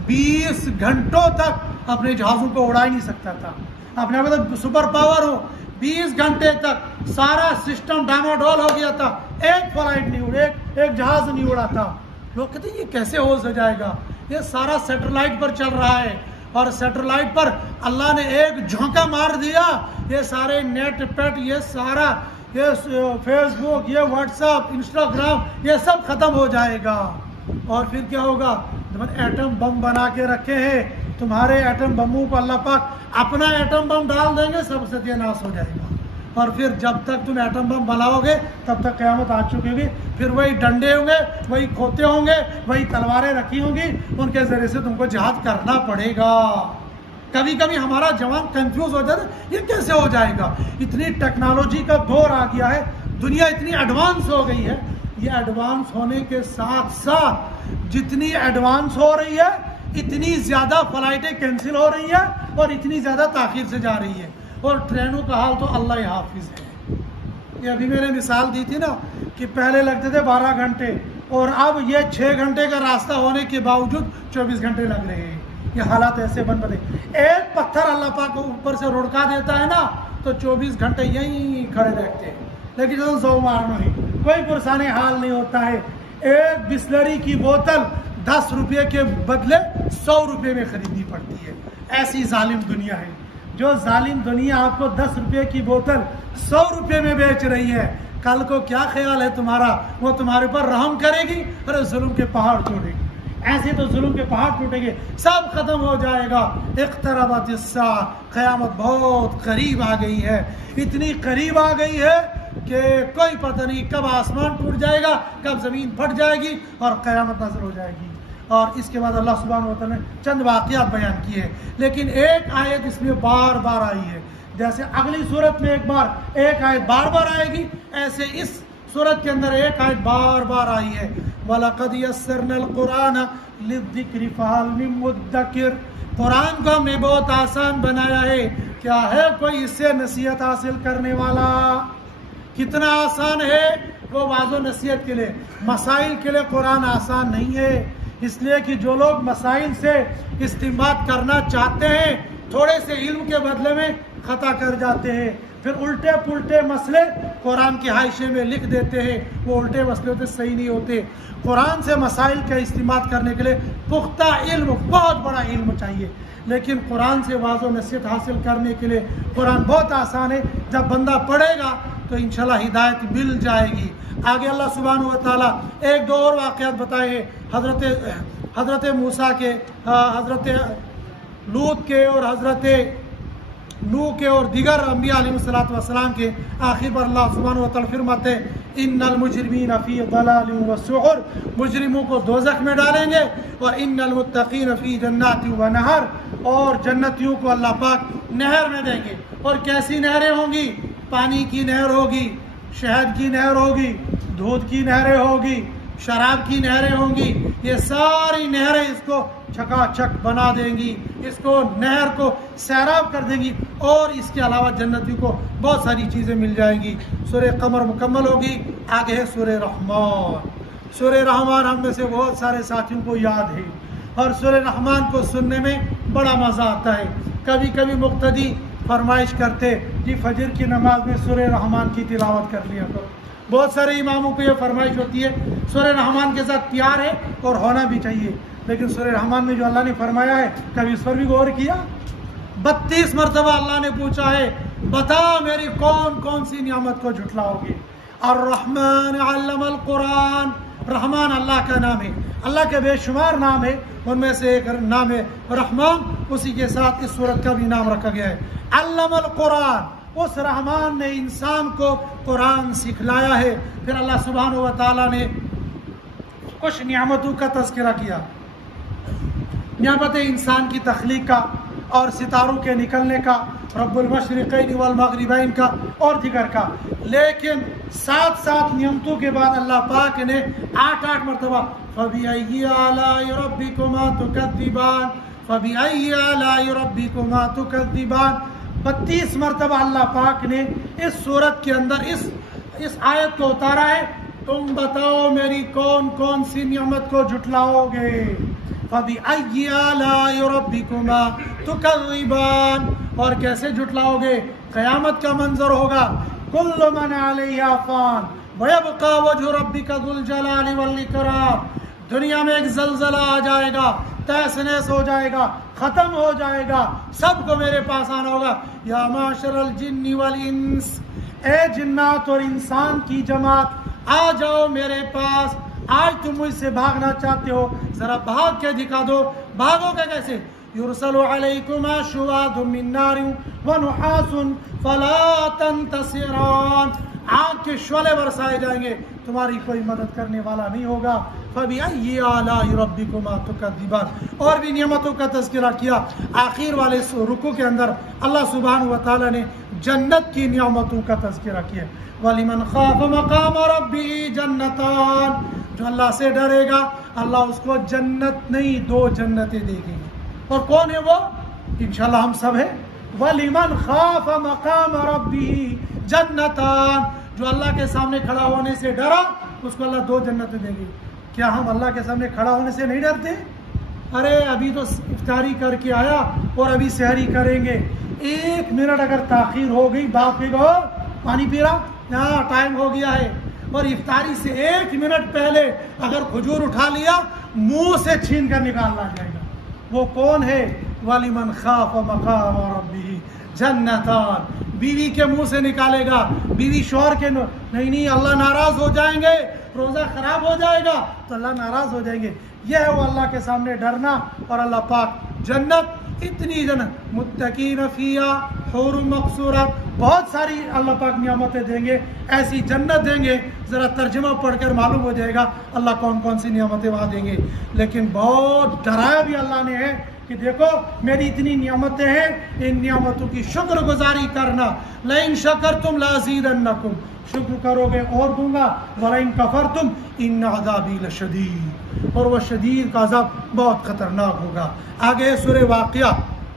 20 گھنٹوں تک اپنے جہازوں کو اڑا ہی نہیں سکتا تھا، اپنے آپ کو سپر پاور ہو، 20 گھنٹے تک سارا سسٹم ڈاماڈول ہو گیا تھا، ایک فلائٹ نہیں اڑی، ایک جہاز نہیں اڑا تھا۔ لوگ کہتے ہیں یہ کیسے ہو جائے گا، یہ سارا سیٹلائٹ پر چل رہا ہے، اور سیٹلائٹ پر اللہ نے ایک جھونکا مار دیا، یہ سارے نیٹ پیٹ، یہ سارا یہ فیس بک، یہ واٹس ایپ، انسٹاگرام، یہ سب ختم ہو جائے گا۔ اور پھر کیا ہوگا؟ ایٹم بم بنا کے رکھے ہیں، تمہارے ایٹم بموں کو اللہ پاک اپنا ایٹم بم ڈال دیں گے، سب ستیہ ناش ہو جائے گا۔ اور پھر جب تک تم ایٹم بم بناؤ گے تب تک قیامت آ چکی گی، پھر وہی ڈنڈے ہوں گے، وہی کھوتے ہوں گے، وہی تلواریں رکھی ہوں گی، ان کے ذریعے سے تم کو جہاد کرنا پڑے گا۔ کبھی کبھی ہمارا جوان کنفیوز ہو جاتا ہے یہ کیسے ہو جائے گا، اتنی ٹیکنالوجی کا دور آ گیا ہے، دنیا اتنی ایڈوانس ہو گئی ہے، یہ ایڈوانس ہونے کے ساتھ ساتھ جتنی ایڈوانس ہو رہی ہے اتنی زیادہ فلائٹیں کینسل ہو رہی ہیں اور اتنی زیادہ تاخیر سے جا رہی ہے، اور ٹرینوں کا حال تو اللہ حافظ ہے۔ یہ ابھی میں نے مثال دی تھی نا کہ پہلے لگتے تھے 12 گھنٹے اور اب یہ 6 گھنٹے کا راستہ ہونے کے باوجود 24 گھنٹے لگ رہے ہیں۔ یہ حالات ایسے بن پڑے، ایک پتھر اللہ پاک کو اوپر سے رڑکا دیتا ہے نا تو 24 گھنٹے یہیں کھڑے رہتے ہیں، لیکن جو زو مارنا ہے کوئی پرسانی حال نہیں ہوتا ہے۔ ایک بسلری کی بوتل 10 روپے کے بدلے 100 روپے میں خریدنی پڑتی ہے۔ ایسی ظالم دنیا ہے، جو ظالم دنیا آپ کو 10 روپے کی بوتل 100 روپے میں بیچ رہی ہے، کل کو کیا خیال ہے تمہارا؟ وہ تمہارے پر رحم کرے گی اور ظلم کے پہاڑ توڑے گی۔ ایسے تو ظلم کے پہاڑ ٹوٹیں گے، سب ختم ہو جائے گا۔ اقتربت الساعہ، قیامت بہت قریب آ گئی ہے، اتنی قریب آ گئی ہے کہ کوئی پتہ نہیں کب آسمان ٹوٹ جائے گا، کب زمین پھٹ جائے گی اور قیامت نازل ہو جائے گی۔ اور اس کے بعد اللہ سبحانہ و تعالیٰ نے چند واقعات بیان کیے، لیکن ایک آیت اس میں بار بار آئی ہے۔ جیسے اگلی صورت میں ایک آیت بار بار آئے گی، ایسے اس صورت کے اندر ایک آیت بار بار آئی ہے۔ وَلَقَدْ يَسَّرْنَا الْقُرْآنَ لِلذِّكْرِ فَهَلْ مِن مُدَّكِرٍ، قرآن کو ہم نے بہت آسان بنایا ہے، کیا ہے کوئی اس سے نصیحت حاصل کرنے والا؟ کتنا آسان ہے وہ واضح نصیحت کے لیے، مسائل کے لیے قرآن آسان نہیں ہے، اس لیے کہ جو لوگ مسائل سے استنباط کرنا چاہتے ہیں تھوڑے سے علم کے بدلے میں خطا کر جاتے ہیں، پھر الٹے پلٹے مسئلے قرآن کے حاشیے میں لکھ دیتے ہیں، وہ الٹے مسئلے ہوتے صحیح نہیں ہوتے۔ قرآن سے مسائل کا استنباط کرنے کے لیے پختہ علم، بہت بڑا علم چاہیے، لیکن قرآن سے واضح نصیحت حاصل کرنے کے لیے قرآن بہت آسان ہے، جب بندہ پڑھے گا تو انشاءاللہ ہدایت مل جائے گی۔ آگے اللہ سبحانہ و تعالیٰ ایک دو اور واقعات بتائے ہیں، حضرت موسیٰ کے، حضرت لوط کے اور حضرت نوح کے اور دیگر انبیاء علیہ السلام کے۔ آخر پر اللہ سبحانہ و تعالیٰ فرماتے ہیں ان المجرمین فی ضلال وسعر، مجرموں کو دوزخ میں ڈالیں گے، اور ان المتقین فی جنات ونہر، اور جنتیوں کو اللہ پاک نہر میں دیں گے۔ اور کیسی نہریں ہوں گی؟ پانی کی نہر ہوگی، شہد کی نہر ہوگی، دودھ کی نہریں ہوگی، شراب کی نہریں ہوں گی، یہ ساری نہریں اس کو چکا چک بنا دیں گی، اس کو نہر کو سیراب کر دیں گی، اور اس کے علاوہ جنتیوں کو بہت ساری چیزیں مل جائیں گی۔ سورہ قمر مکمل ہوگی، آگے ہے سورہ رحمان۔ سورہ رحمان ہم میں سے بہت سارے ساتھیوں کو یاد ہے، اور سورہ رحمان کو سننے میں بڑا مزہ آتا ہے۔ کبھی کبھی مقتدی فرمائش کرتے جی فجر کی نماز میں سورہ رحمان کی تلاوت کر لیا کرو۔ بہت سارے اماموں کو یہ فرمائش ہوتی ہے، سورہ رحمان کے ساتھ پیار ہے اور ہونا بھی چاہیے، لیکن سورہ رحمان میں جو اللہ نے فرمایا ہے کبھی اس پر بھی غور کیا؟ 32 مرتبہ اللہ نے پوچھا ہے بتا میری کون کون سی نعمت کو جھٹلاؤ گے؟ الرحمن علم القرآن، رحمان اللہ کا نام ہے، اللہ کے بے شمار نام ہے، ان میں سے ایک نام ہے رحمان، اسی کے ساتھ اس سورت کا بھی نام رکھا گیا ہے۔ علم القرآن، اس رحمان نے انسان کو قرآن سکھلایا ہے۔ پھر اللہ سبحانہ و تعالیٰ نے کچھ نعمتوں کا تذکرہ کیا، نعمت انسان کی تخلیق کا اور ستاروں کے نکلنے کا، رب المشرقین والمغربین کا اور دیگر کا، لیکن ساتھ نعمتوں کے بعد اللہ پاک نے 8 مرتبہ فَبِأَيِّ آلَاءِ رَبِّكُمَا تُكَذِّبَانِ، فَبِأَيِّ آلَاءِ رَبِّكُمَا تُكَذِّبَانِ، 32 مرتبہ اللہ پاک نے اس سورت کے اندر اس آیت کو اتارا ہے، تم بتاؤ میری کون کون سی نعمت کو جھٹلاؤ گے؟ فَبِأَيِّ آلَاءِ رَبِّكُمَا تُكَذِّبَانِ، اور کیسے جھٹلاؤ گے؟ قیامت کا منظر ہوگا، كُلُّ مَنْ عَلَيْهَا فَانٍ وَيَبْقَى وَجْهُ رَبِّكَ ذُو الْجَلَالِ وَالْإِكْرَامِ، دنیا میں ایک زلزلہ آ جائے گا، تہس نہس ہو جائے گا، ختم ہو جائے گا، سب کو میرے پاس آنا ہوگا۔ یا معاشر الجن والانس، اے جنات اور انسان کی جماعت آ جاؤ میرے پاس، آج تم مجھ سے بھاگنا چاہتے ہو، ذرا بھاگ کے دکھا دو۔ بھاگو گے کیسے؟ یرسل علیکما شواظ من نار ونحاس فلا تنتصران، آگ کے شعلے برسائے جائیں گے، تمہاری کوئی مدد کرنے والا نہیں ہوگا۔ فَبِأَيِّ آلَاءِ رَبِّكُمَا تُكَذِّبَانِ، اور بھی نعمتوں کا تذکرہ کیا۔ آخر والے رکوع کے اندر اللہ سبحانہ و تعالیٰ نے جنت کی نعمتوں کا تذکرہ کیا۔ وَلِمَنْ خَافَ مَقَامَ رَبِّهِ جَنَّتَانِ، جو اللہ سے ڈرے گا اللہ اس کو جنت نہیں 2 جنتیں دے گی۔ اور کون ہے وہ؟ انشاءاللہ ہم سب ہیں۔ وَلِمَنْ خَافَ مَقَامَ رَبِّهِ جَنَّتَانِ، جو اللہ کے سامنے کھڑا ہونے سے ڈرا اس کو اللہ 2 جنتیں دے گی۔ کیا ہم اللہ کے سامنے کھڑا ہونے سے نہیں ڈرتے؟ ارے ابھی تو افطاری کر کے آیا اور ابھی سحری کریں گے، 1 منٹ اگر تاخیر ہو گئی باپ کے گو پانی پی رہا، ہاں ٹائم ہو گیا ہے، اور افطاری سے 1 منٹ پہلے اگر کھجور اٹھا لیا منہ سے چھین کر نکالنا جائے گا۔ وہ کون ہے؟ وَلِمَنْ خَافَ مَقَامَ رَبِّهِ جَنَّتَانِ، بیوی کے منہ سے نکالے گا، بیوی شوہر کے نہیں اللہ ناراض ہو جائیں گے، روزہ خراب ہو جائے گا تو اللہ ناراض ہو جائیں گے۔ یہ ہے وہ اللہ کے سامنے ڈرنا۔ اور اللہ پاک جنت، اتنی جنت، متقین فیہا حور مقصورات، بہت ساری اللہ پاک نعمتیں دیں گے، ایسی جنت دیں گے، ذرا ترجمہ پڑھ کر معلوم ہو جائے گا اللہ کون کون سی نعمتیں وہاں دیں گے۔ لیکن بہت ڈرایا بھی اللہ نے ہے کہ دیکھو میری اتنی نعمتیں ہیں، ان نعمتوں کی شکر گزاری کرنا۔ لَإِن شَكَرْتُمْ لَأَزِيدَنَّكُمْ، شکر کرو گے اور دوں گا، وَلَئِن كَفَرْتُمْ إِنَّ عَذَابِي لَشَدِيدٌ، اور وہ شدید کا عذاب بہت خطرناک ہوگا۔ آگے سورہ واقعہ،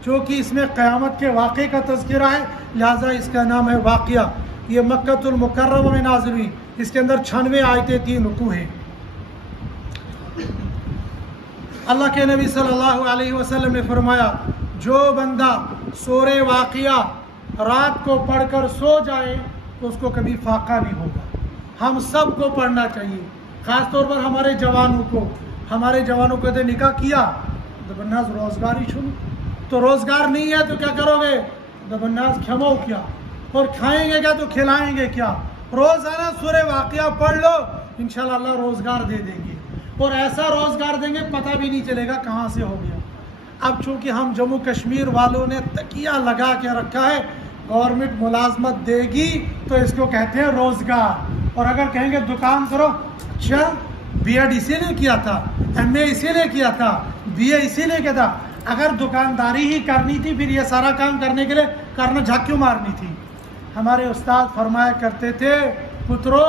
چونکہ اس میں قیامت کے واقعے کا تذکرہ ہے لہٰذا اس کا نام ہے واقعہ۔ یہ مکۃ المکرمہ میں نازل ہوئی، اس کے اندر 96 آیتیں 3 رکوع ہیں۔ اللہ کے نبی صلی اللہ علیہ وسلم نے فرمایا جو بندہ سورہ واقعہ رات کو پڑھ کر سو جائے تو اس کو کبھی فاقہ نہیں ہوگا۔ ہم سب کو پڑھنا چاہیے، خاص طور پر ہمارے جوانوں کو۔ ہمارے جوانوں کو نکاح کیا دبناز روزگار ہی چھوڑو، تو روزگار نہیں ہے تو کیا کرو گے؟ دبناز کھمو کیا، اور کھائیں گے کیا تو کھلائیں گے کیا؟ روزانہ سورہ واقعہ پڑھ لو، انشاءاللہ اللہ روزگار دے دیں گے، اور ایسا روزگار دیں گے پتہ بھی نہیں چلے گا کہاں سے ہو گیا۔ اب چونکہ ہم جموں کشمیر والوں نے تکیہ لگا کے رکھا ہے گورنمنٹ ملازمت دے گی تو اس کو کہتے ہیں روزگار، اور اگر کہیں گے دکان کرو، اچھا بی ایڈ اسی لیے کیا تھا، ایم اے اسی لیے کیا تھا، بی اے اسی لیے کیا تھا، اگر دکانداری ہی کرنی تھی پھر یہ سارا کام کرنے کے لیے کرنا جھاگ کیوں مارنی تھی؟ ہمارے استاد فرمایا کرتے تھے پترو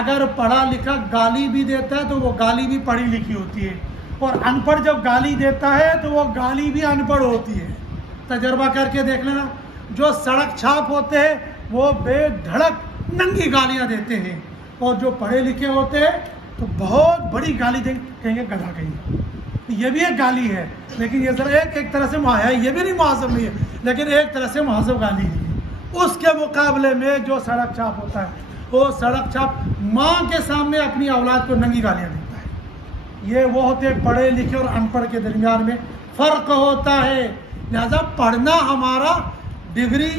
اگر پڑھا لکھا گالی بھی دیتا ہے تو وہ گالی بھی پڑھی لکھی ہوتی ہے، اور ان پڑھ جب گالی دیتا ہے تو وہ گالی بھی ان پڑھ ہوتی ہے۔ تجربہ کر کے دیکھ لینا، جو سڑک چھاپ ہوتے ہیں وہ بے دھڑک ننگی گالیاں دیتے ہیں، اور جو پڑھے لکھے ہوتے ہیں تو بہت بڑی گالی دیں گے، کہیں گے گدھا کہیں۔ یہ بھی ایک گالی ہے، لیکن یہ ذرا ایک طرح سے ہے، یہ بھی نہیں مہذب نہیں ہے، لیکن ایک طرح سے مہذب گالی ہے۔ اس کے مقابلے میں جو سڑک چھاپ ہوتا ہے وہ سڑک چھاپ ماں کے سامنے اپنی اولاد کو ننگی گالیاں دیتا ہے۔ یہ وہ ہوتے پڑھے لکھے اور ان پڑھ کے درمیان میں فرق ہوتا ہے۔ لہذا پڑھنا ہمارا ڈگری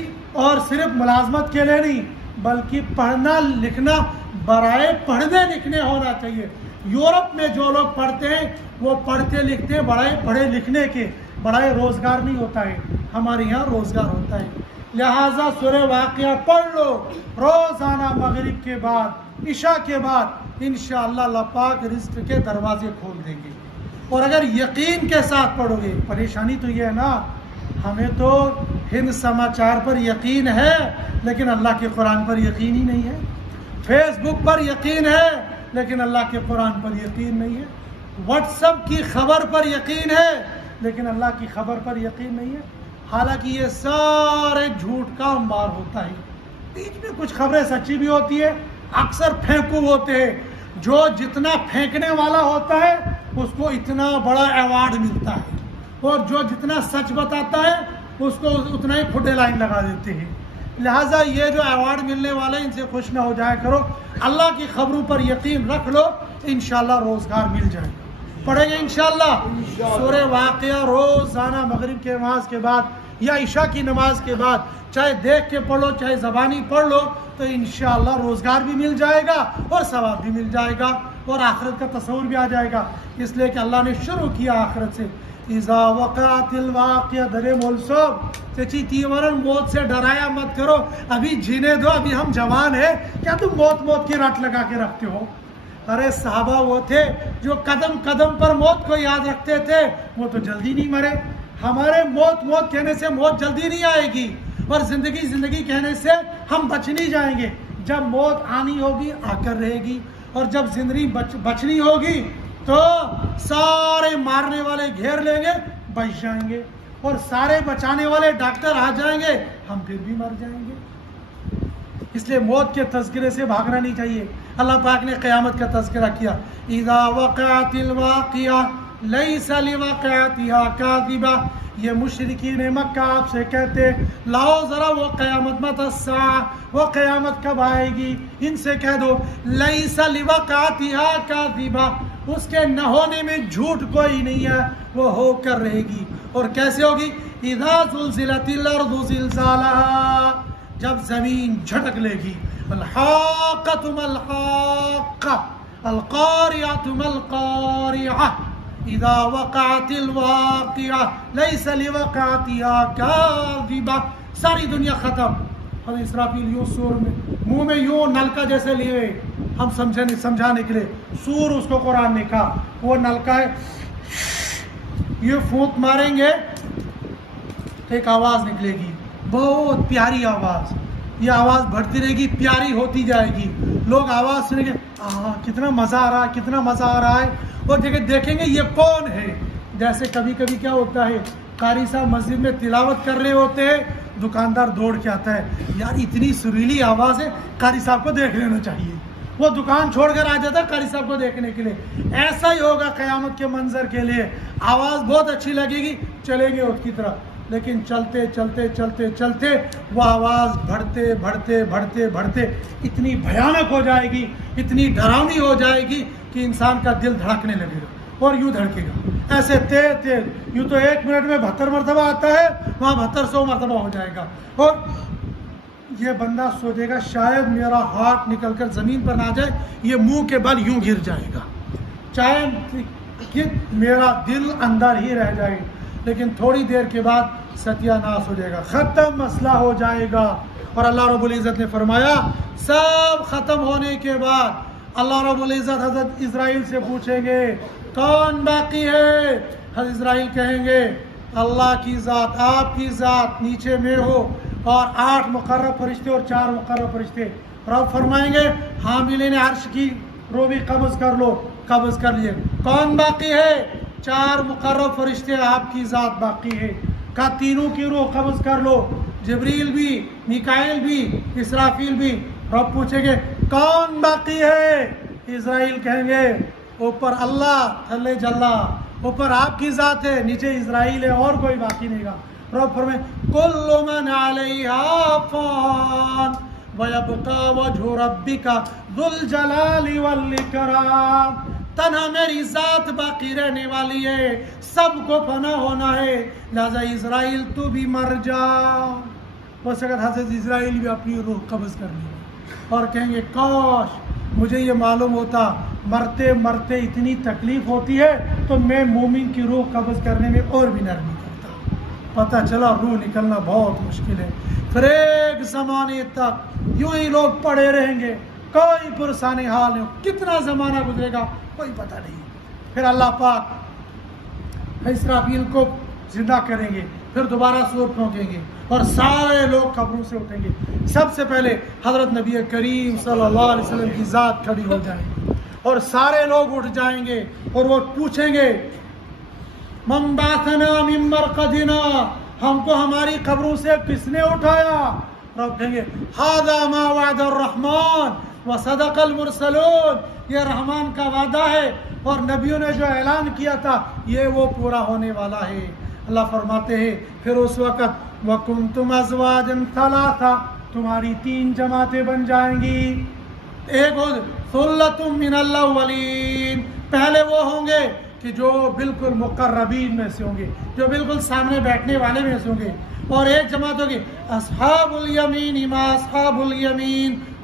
اور صرف ملازمت کے لیے نہیں بلکہ پڑھنا لکھنا برائے پڑھنے لکھنے ہونا چاہیے۔ یورپ میں جو لوگ پڑھتے ہیں وہ پڑھتے لکھتے ہیں برائے پڑھے لکھنے کے، برائے روزگار نہیں ہوتا ہے۔ ہمارے یہاں روزگار ہوتا ہے۔ لہٰذا سورہ واقعہ پڑھ لو روزانہ مغرب کے بعد، عشاء کے بعد، انشاءاللہ اللہ پاک رزق کے دروازے کھول دیں گے۔ اور اگر یقین کے ساتھ پڑھو گے، پریشانی تو یہ ہے نا، ہمیں تو ہند سماچار پر یقین ہے لیکن اللہ کے قرآن پر یقین ہی نہیں ہے، فیس بک پر یقین ہے لیکن اللہ کے قرآن پر یقین نہیں ہے، واٹس ایپ کی خبر پر یقین ہے لیکن اللہ کی خبر پر یقین نہیں ہے۔ حالانکہ یہ سارے جھوٹ کا انبار ہوتا ہے، بیچ میں کچھ خبریں سچی بھی ہوتی ہے، اکثر پھینکو ہوتے ہیں۔ جو جتنا پھینکنے والا ہوتا ہے اس کو اتنا بڑا ایوارڈ ملتا ہے، اور جو جتنا سچ بتاتا ہے اس کو اتنا ہی کھٹے لائن لگا دیتے ہیں۔ لہٰذا یہ جو ایوارڈ ملنے والے ان سے خوش نہ ہو جایا کرو، اللہ کی خبروں پر یقین رکھ لو، انشاءاللہ روزگار مل جائے گا۔ پڑھیں گے انشاءاللہ سورہ واقعہ روزانہ مغرب کے نماز کے بعد یا عشاء کی نماز کے بعد، چاہے دیکھ کے پڑھو چاہے زبانی پڑھ لو، تو انشاءاللہ روزگار بھی مل جائے گا اور ثواب بھی مل جائے گا اور آخرت کا تصور بھی آ جائے گا۔ اس لیے کہ اللہ نے شروع کیا آخرت سے، اذا وقعت الواقعہ درے مولسوب چچی تیورن موت سے ڈرایا مت کرو، ابھی جینے دو، ابھی ہم جوان ہیں، کیا تم موت کی رٹ لگا کے رکھتے ہو؟ ارے صحابہ وہ تھے جو قدم قدم پر موت کو یاد رکھتے تھے، وہ تو جلدی نہیں مرے۔ ہمارے موت کہنے سے موت جلدی نہیں آئے گی، اور زندگی کہنے سے ہم بچ نہیں جائیں گے۔ جب موت آنی ہوگی آ کر رہے گی، اور جب زندگی بچنی ہوگی تو سارے مارنے والے گھیر لیں گے، بچ جائیں گے، اور سارے بچانے والے ڈاکٹر آ جائیں گے، ہم پھر بھی مر جائیں گے۔ اس لیے موت کے تذکرے سے بھاگنا نہیں چاہیے۔ اللہ پاک نے قیامت کا تذکرہ کیا، اذا وقعت الواقعہ لیس لوقعتها کاذبہ۔ یہ مشرکین مکہ آپ سے کہتے لاؤ ذرا وہ قیامت مت الساعہ، وہ قیامت کب آئے گی؟ ان سے کہہ دو لیس لوقعتها کاذبہ، اس کے نہ ہونے میں جھوٹ کوئی نہیں ہے، وہ ہو کر رہے گی۔ اور کیسے ہوگی؟ اذا زلزلت الارض زلزالها، جب زمین جھٹک لے گی۔ الحاقۃ ما الحاقۃ القاریۃ ما القاریۃ اذا وقعت الواقعہ لیس لوقعتها کاذبہ۔ ساری دنیا ختم۔ حضرت اسرافیل یوں سور میں منہ میں یوں نلکا جیسے لیے، ہم سمجھانے کے لیے، سور اس کو قرآن نے کہا، وہ نلکا ہے، یہ پھونک ماریں گے ایک آواز نکلے گی، بہت پیاری آواز۔ یہ آواز بڑھتی رہے گی، پیاری ہوتی جائے گی، لوگ آواز سنیں گے، کتنا مزہ آ رہا ہے، کتنا مزہ آ رہا ہے، اور دیکھیں گے یہ کون ہے۔ جیسے کبھی کبھی کیا ہوتا ہے، قاری صاحب مسجد میں تلاوت کر رہے ہوتے ہیں، دکاندار دوڑ کے آتا ہے، یار اتنی سریلی آواز ہے، قاری صاحب کو دیکھ لینا چاہیے۔ وہ دکان چھوڑ کر آ جاتا ہے قاری صاحب کو دیکھنے کے لیے۔ ایسا ہی ہوگا قیامت کے منظر کے لیے، آواز بہت اچھی لگے گی، چلیں گے اس کی طرف، لیکن چلتے چلتے چلتے چلتے وہ آواز بڑھتے اتنی بھیانک ہو جائے گی، اتنی ڈراؤنی ہو جائے گی کہ انسان کا دل دھڑکنے لگے گا، اور یوں دھڑکے گا ایسے تیز، یوں تو 1 منٹ میں 72 مرتبہ آتا ہے، وہاں 7200 مرتبہ ہو جائے گا، اور یہ بندہ سوچے گا شاید میرا ہاتھ نکل کر زمین پر نہ جائے، یہ منہ کے بل یوں گر جائے گا، چاہے کہ میرا دل اندر ہی رہ جائے، لیکن تھوڑی دیر کے بعد ستیہ ناس ہو جائے گا، ختم مسئلہ ہو جائے گا۔ اور اللہ رب العزت نے فرمایا سب ختم ہونے کے بعد اللہ رب العزت حضرت اسرائیل سے پوچھیں گے کون باقی ہے؟ حضرت اسرائیل کہیں گے اللہ کی ذات، آپ کی ذات نیچے میں ہو، اور 8 مقرب فرشتے اور 4 مقرب فرشتے۔ رب فرمائیں گے حاملین عرش کی روح بھی قبض کر لو، قبض کر لیے۔ کون باقی ہے؟ 4 مقرب فرشتے، آپ کی ذات باقی ہے، کا تینوں کی روح قبض کر لو، جبریل بھی، میکائیل بھی، اسرافیل بھی۔ رب پوچھیں گے کون باقی ہے؟ اسرائیل کہیں گے اوپر اللہ تھلے جلا، اوپر آپ کی ذات ہے، نیچے اسرائیل ہے، اور کوئی باقی نہیں گا۔ رب فرمائے کل من علیہا فان ویبقى وجہ ربک ذو الجلال والاکرام۔ تنہا میری ذات باقی رہنے والی ہے، سب کو فنا ہونا ہے، لہذا اسرائیل تو بھی مر جا۔ اس وقت حضرت اسرائیل بھی اپنی روح قبض کر لیں گے اور کہیں گے کاش مجھے یہ معلوم ہوتا مرتے مرتے اتنی تکلیف ہوتی ہے تو میں مومن کی روح قبض کرنے میں اور بھی نرمی کرتا۔ پتہ چلا روح نکلنا بہت مشکل ہے۔ پھر ایک زمانے تک یوں ہی لوگ پڑے رہیں گے، کوئی پرسان حال نہیں، کتنا زمانہ گزرے گا کوئی پتہ نہیں۔ پھر اللہ پاک اسرافیل کو زندہ کریں گے، پھر دوبارہ سور پھونکیں گے اور سارے لوگ قبروں سے اٹھیں گے۔ سب سے پہلے حضرت نبی کریم صلی اللہ علیہ وسلم کی ذات کھڑی ہو جائے گی اور سارے لوگ اٹھ جائیں گے اور وہ پوچھیں گے من بعثنا من مرقدنا، ہم کو ہماری قبروں سے کس نے اٹھایا؟ رب کہیں گے ھذا ما وعد الرحمن وصدق المرسلون، یہ رحمان کا وعدہ ہے اور نبیوں نے جو اعلان کیا تھا یہ وہ پورا ہونے والا ہے۔ اللہ فرماتے ہیں پھر اس وقت وَكُنْتُمْ أَزْوَاجًا ثَلَاثًا، تمہاری 3 جماعتیں بن جائیں گی۔ ایک ہو ثُلَّةٌ مِّنَ الْأَوَّلِينَ، پہلے وہ ہوں گے کہ جو بالکل مقربین میں سے ہوں گے، جو بالکل سامنے بیٹھنے والے میں سے ہوں گے، اور ایک جماعت ہوگی اصحاب الیمین ما اصحاب الیمین،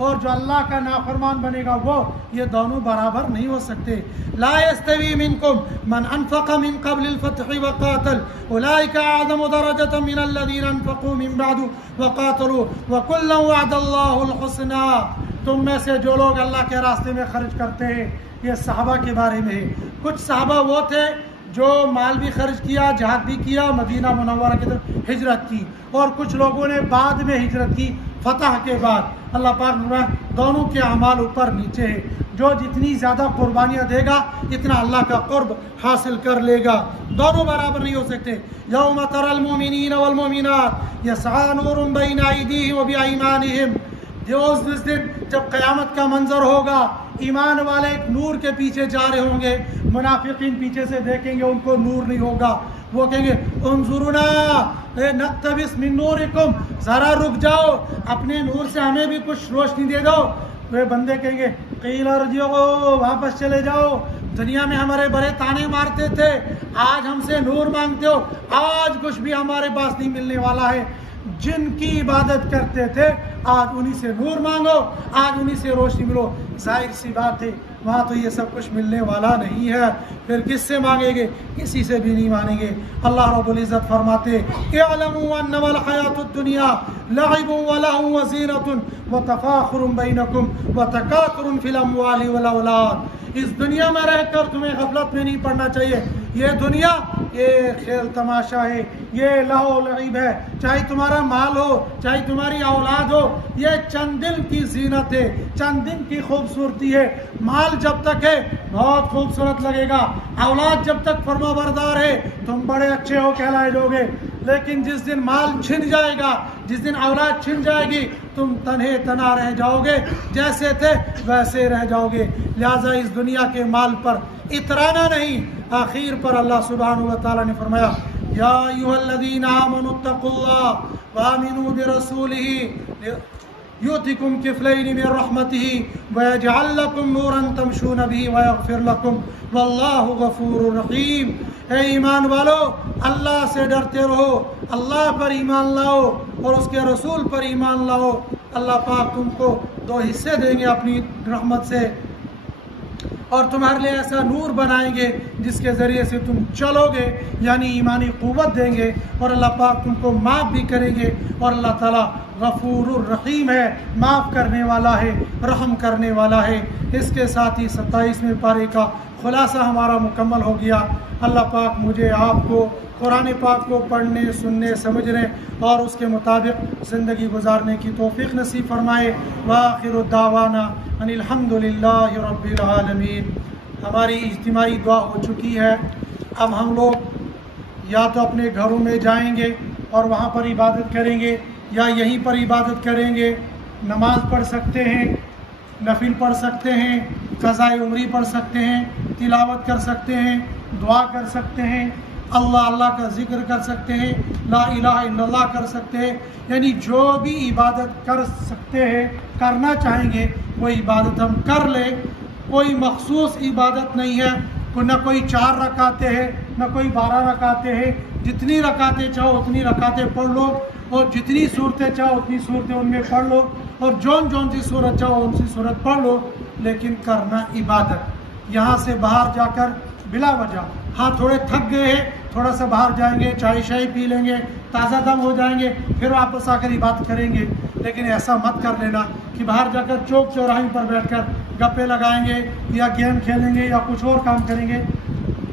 اور جو اللہ کا نافرمان بنے گا وہ، یہ دونوں برابر نہیں ہو سکتے۔ لا يستوي منكم من انفق من قبل الفتح وقاتل اولئك اعظم درجة من الذين انفقوا من بعد وقاتلوا وكلا وعد الله الحسنى۔ تم میں سے جو لوگ اللہ کے راستے میں خرچ کرتے ہیں، یہ صحابہ کے بارے میں ہے۔ کچھ صحابہ وہ تھے جو مال بھی خرچ کیا، جہاد بھی کیا، مدینہ منورہ کی طرف ہجرت کی، اور کچھ لوگوں نے بعد میں ہجرت کی فتح کے بعد۔ اللہ پاک نے دونوں کے اعمال اوپر نیچے ہے، جو جتنی زیادہ قربانیاں دے گا اتنا اللہ کا قرب حاصل کر لے گا، دونوں برابر نہیں ہو سکتے۔ یوم تری المؤمنین والمؤمنات یسعی نورهم بین ایدیہم وبایمانہم، اس دن جب قیامت کا منظر ہوگا، ایمان والے ایک نور کے پیچھے جا رہے ہوں گے، منافقین پیچھے سے دیکھیں گے، ان کو نور نہیں ہوگا، وہ کہیں گے انظرنا نقتبس من نورکم، ذرا رک جاؤ، اپنے نور سے ہمیں بھی کچھ روشنی دے دو۔ وہ بندے کہیں گے قیل ارجعوا، واپس چلے جاؤ، دنیا میں ہمارے بڑے تانے مارتے تھے، آج ہم سے نور مانگتے ہو، آج کچھ بھی ہمارے پاس نہیں ملنے والا ہے۔ جن کی عبادت کرتے تھے آج انہی سے نور مانگو، آج انہی سے روشنی ملو۔ ظاہر سی بات ہے وہاں تو یہ سب کچھ ملنے والا نہیں ہے، پھر کس سے مانگیں گے؟ کسی سے بھی نہیں مانیں گے۔ اللہ رب العزت فرماتے اعلموا انما الحیاۃ الدنیا لعب ولہو وزینۃ وتفاخر بینکم وتکاثر فی الاموال والاولاد۔ اس دنیا میں رہ کر تمہیں غفلت میں نہیں پڑنا چاہیے۔ یہ دنیا یہ کھیل تماشا ہے، یہ لہو لعب ہے، چاہے تمہارا مال ہو، چاہے تمہاری اولاد ہو، یہ چند دن کی زینت ہے، چند دن کی خوبصورتی ہے۔ مال جب تک ہے بہت خوبصورت لگے گا، اولاد جب تک فرما بردار ہے تم بڑے اچھے ہو کہلائے جاؤ گے، لیکن جس دن مال چھن جائے گا، جس دن اولاد چھن جائے گی، تم تنہے تنہا رہ جاؤ گے، جیسے تھے ویسے رہ جاؤ گے۔ لہذا اس دنیا کے مال پر اترانا نہیں۔ آخر پر اللہ سبحانہ و تعالی نے فرمایا یا ایھا الذین آمنوا اتقوا اللہ وآمنوا برسولہ یؤتکم کفلین من رحمتہ ویجعل لکم نورا تمشون بہ ویغفر لکم واللہ غفور رحیم۔ اے ایمان والو، اللہ سے ڈرتے رہو، اللہ پر ایمان لاؤ اور اس کے رسول پر ایمان لاؤ، اللہ پاک تم کو دو حصے دیں گے اپنی رحمت سے، اور تمہارے لیے ایسا نور بنائیں گے جس کے ذریعے سے تم چلو گے، یعنی ایمانی قوت دیں گے، اور اللہ پاک تم کو معاف بھی کریں گے، اور اللہ تعالیٰ غفور الرحیم ہے، معاف کرنے والا ہے، رحم کرنے والا ہے۔ اس کے ساتھ ہی 27ویں پارے کا خلاصہ ہمارا مکمل ہو گیا۔ اللہ پاک مجھے آپ کو قرآن پاک کو پڑھنے، سننے، سمجھنے اور اس کے مطابق زندگی گزارنے کی توفیق نصیب فرمائے۔ وآخر دعوانا ان الحمد للہ رب العالمین۔ ہماری اجتماعی دعا ہو چکی ہے، اب ہم لوگ یا تو اپنے گھروں میں جائیں گے اور وہاں پر عبادت کریں گے، یا یہیں پر عبادت کریں گے۔ نماز پڑھ سکتے ہیں، نفل پڑھ سکتے ہیں، قضاء عمری پڑھ سکتے ہیں، تلاوت کر سکتے ہیں، دعا کر سکتے ہیں، اللہ اللہ کا ذکر کر سکتے ہیں، لا الہ الا اللہ کر سکتے ہیں، یعنی جو بھی عبادت کر سکتے ہیں، کرنا چاہیں گے وہ عبادت ہم کر لیں۔ کوئی مخصوص عبادت نہیں ہے، نہ کوئی 4 رکعتیں ہیں، نہ کوئی 12 رکعتیں ہیں، جتنی رکعتیں چاہو اتنی رکعتیں پڑھ لو، اور جتنی صورتیں چاہو اتنی صورتیں ان میں پڑھ لو، اور جون سی صورت چاہو ان سی صورت پڑھ لو، لیکن کرنا عبادت۔ یہاں سے باہر جا کر بلا وجہ، ہاں تھوڑے تھک گئے ہیں، تھوڑا سا باہر جائیں گے، چائے شاہی پی لیں گے، تازہ دم ہو جائیں گے، پھر واپس آ کر عبادت کریں گے، لیکن ایسا مت کر لینا کہ باہر جا کر چوک چوراہے پر بیٹھ کر گپے لگائیں گے یا گیم کھیلیں گے یا کچھ اور کام کریں گے۔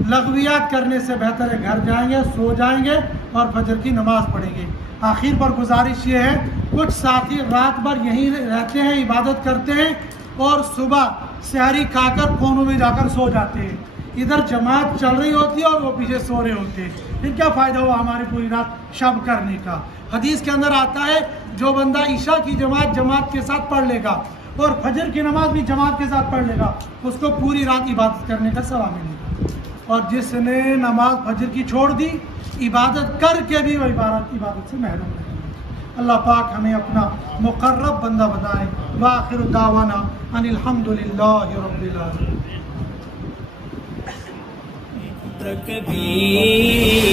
لغویات کرنے سے بہتر ہے گھر جائیں گے، سو جائیں گے اور فجر کی نماز پڑھیں گے۔ آخر پر گزارش یہ ہے، کچھ ساتھی رات بھر یہیں رہتے ہیں، عبادت کرتے ہیں، اور صبح سحری کھا کر کونوں میں جا کر سو جاتے ہیں۔ ادھر جماعت چل رہی ہوتی ہے اور وہ پیچھے سو رہے ہوتے ہیں، پھر کیا فائدہ ہوا ہماری پوری رات شب کرنے کا؟ حدیث کے اندر آتا ہے جو بندہ عشاء کی جماعت کے ساتھ پڑھ لے گا اور فجر کی نماز بھی جماعت کے ساتھ پڑھ لے گا، اس کو پوری رات عبادت کرنے کا ثواب ملے گا۔ اور جس نے نماز فجر کی چھوڑ دی، عبادت کر کے بھی وہ عبادت سے محروم رہے گا۔ اللہ پاک ہمیں اپنا مقرب بندہ بنائے۔ وآخر دعوانا ان الحمد للہ رب العالمین۔ تکبیر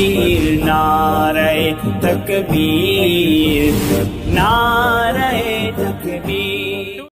نعرہ تکبیر، نعرہ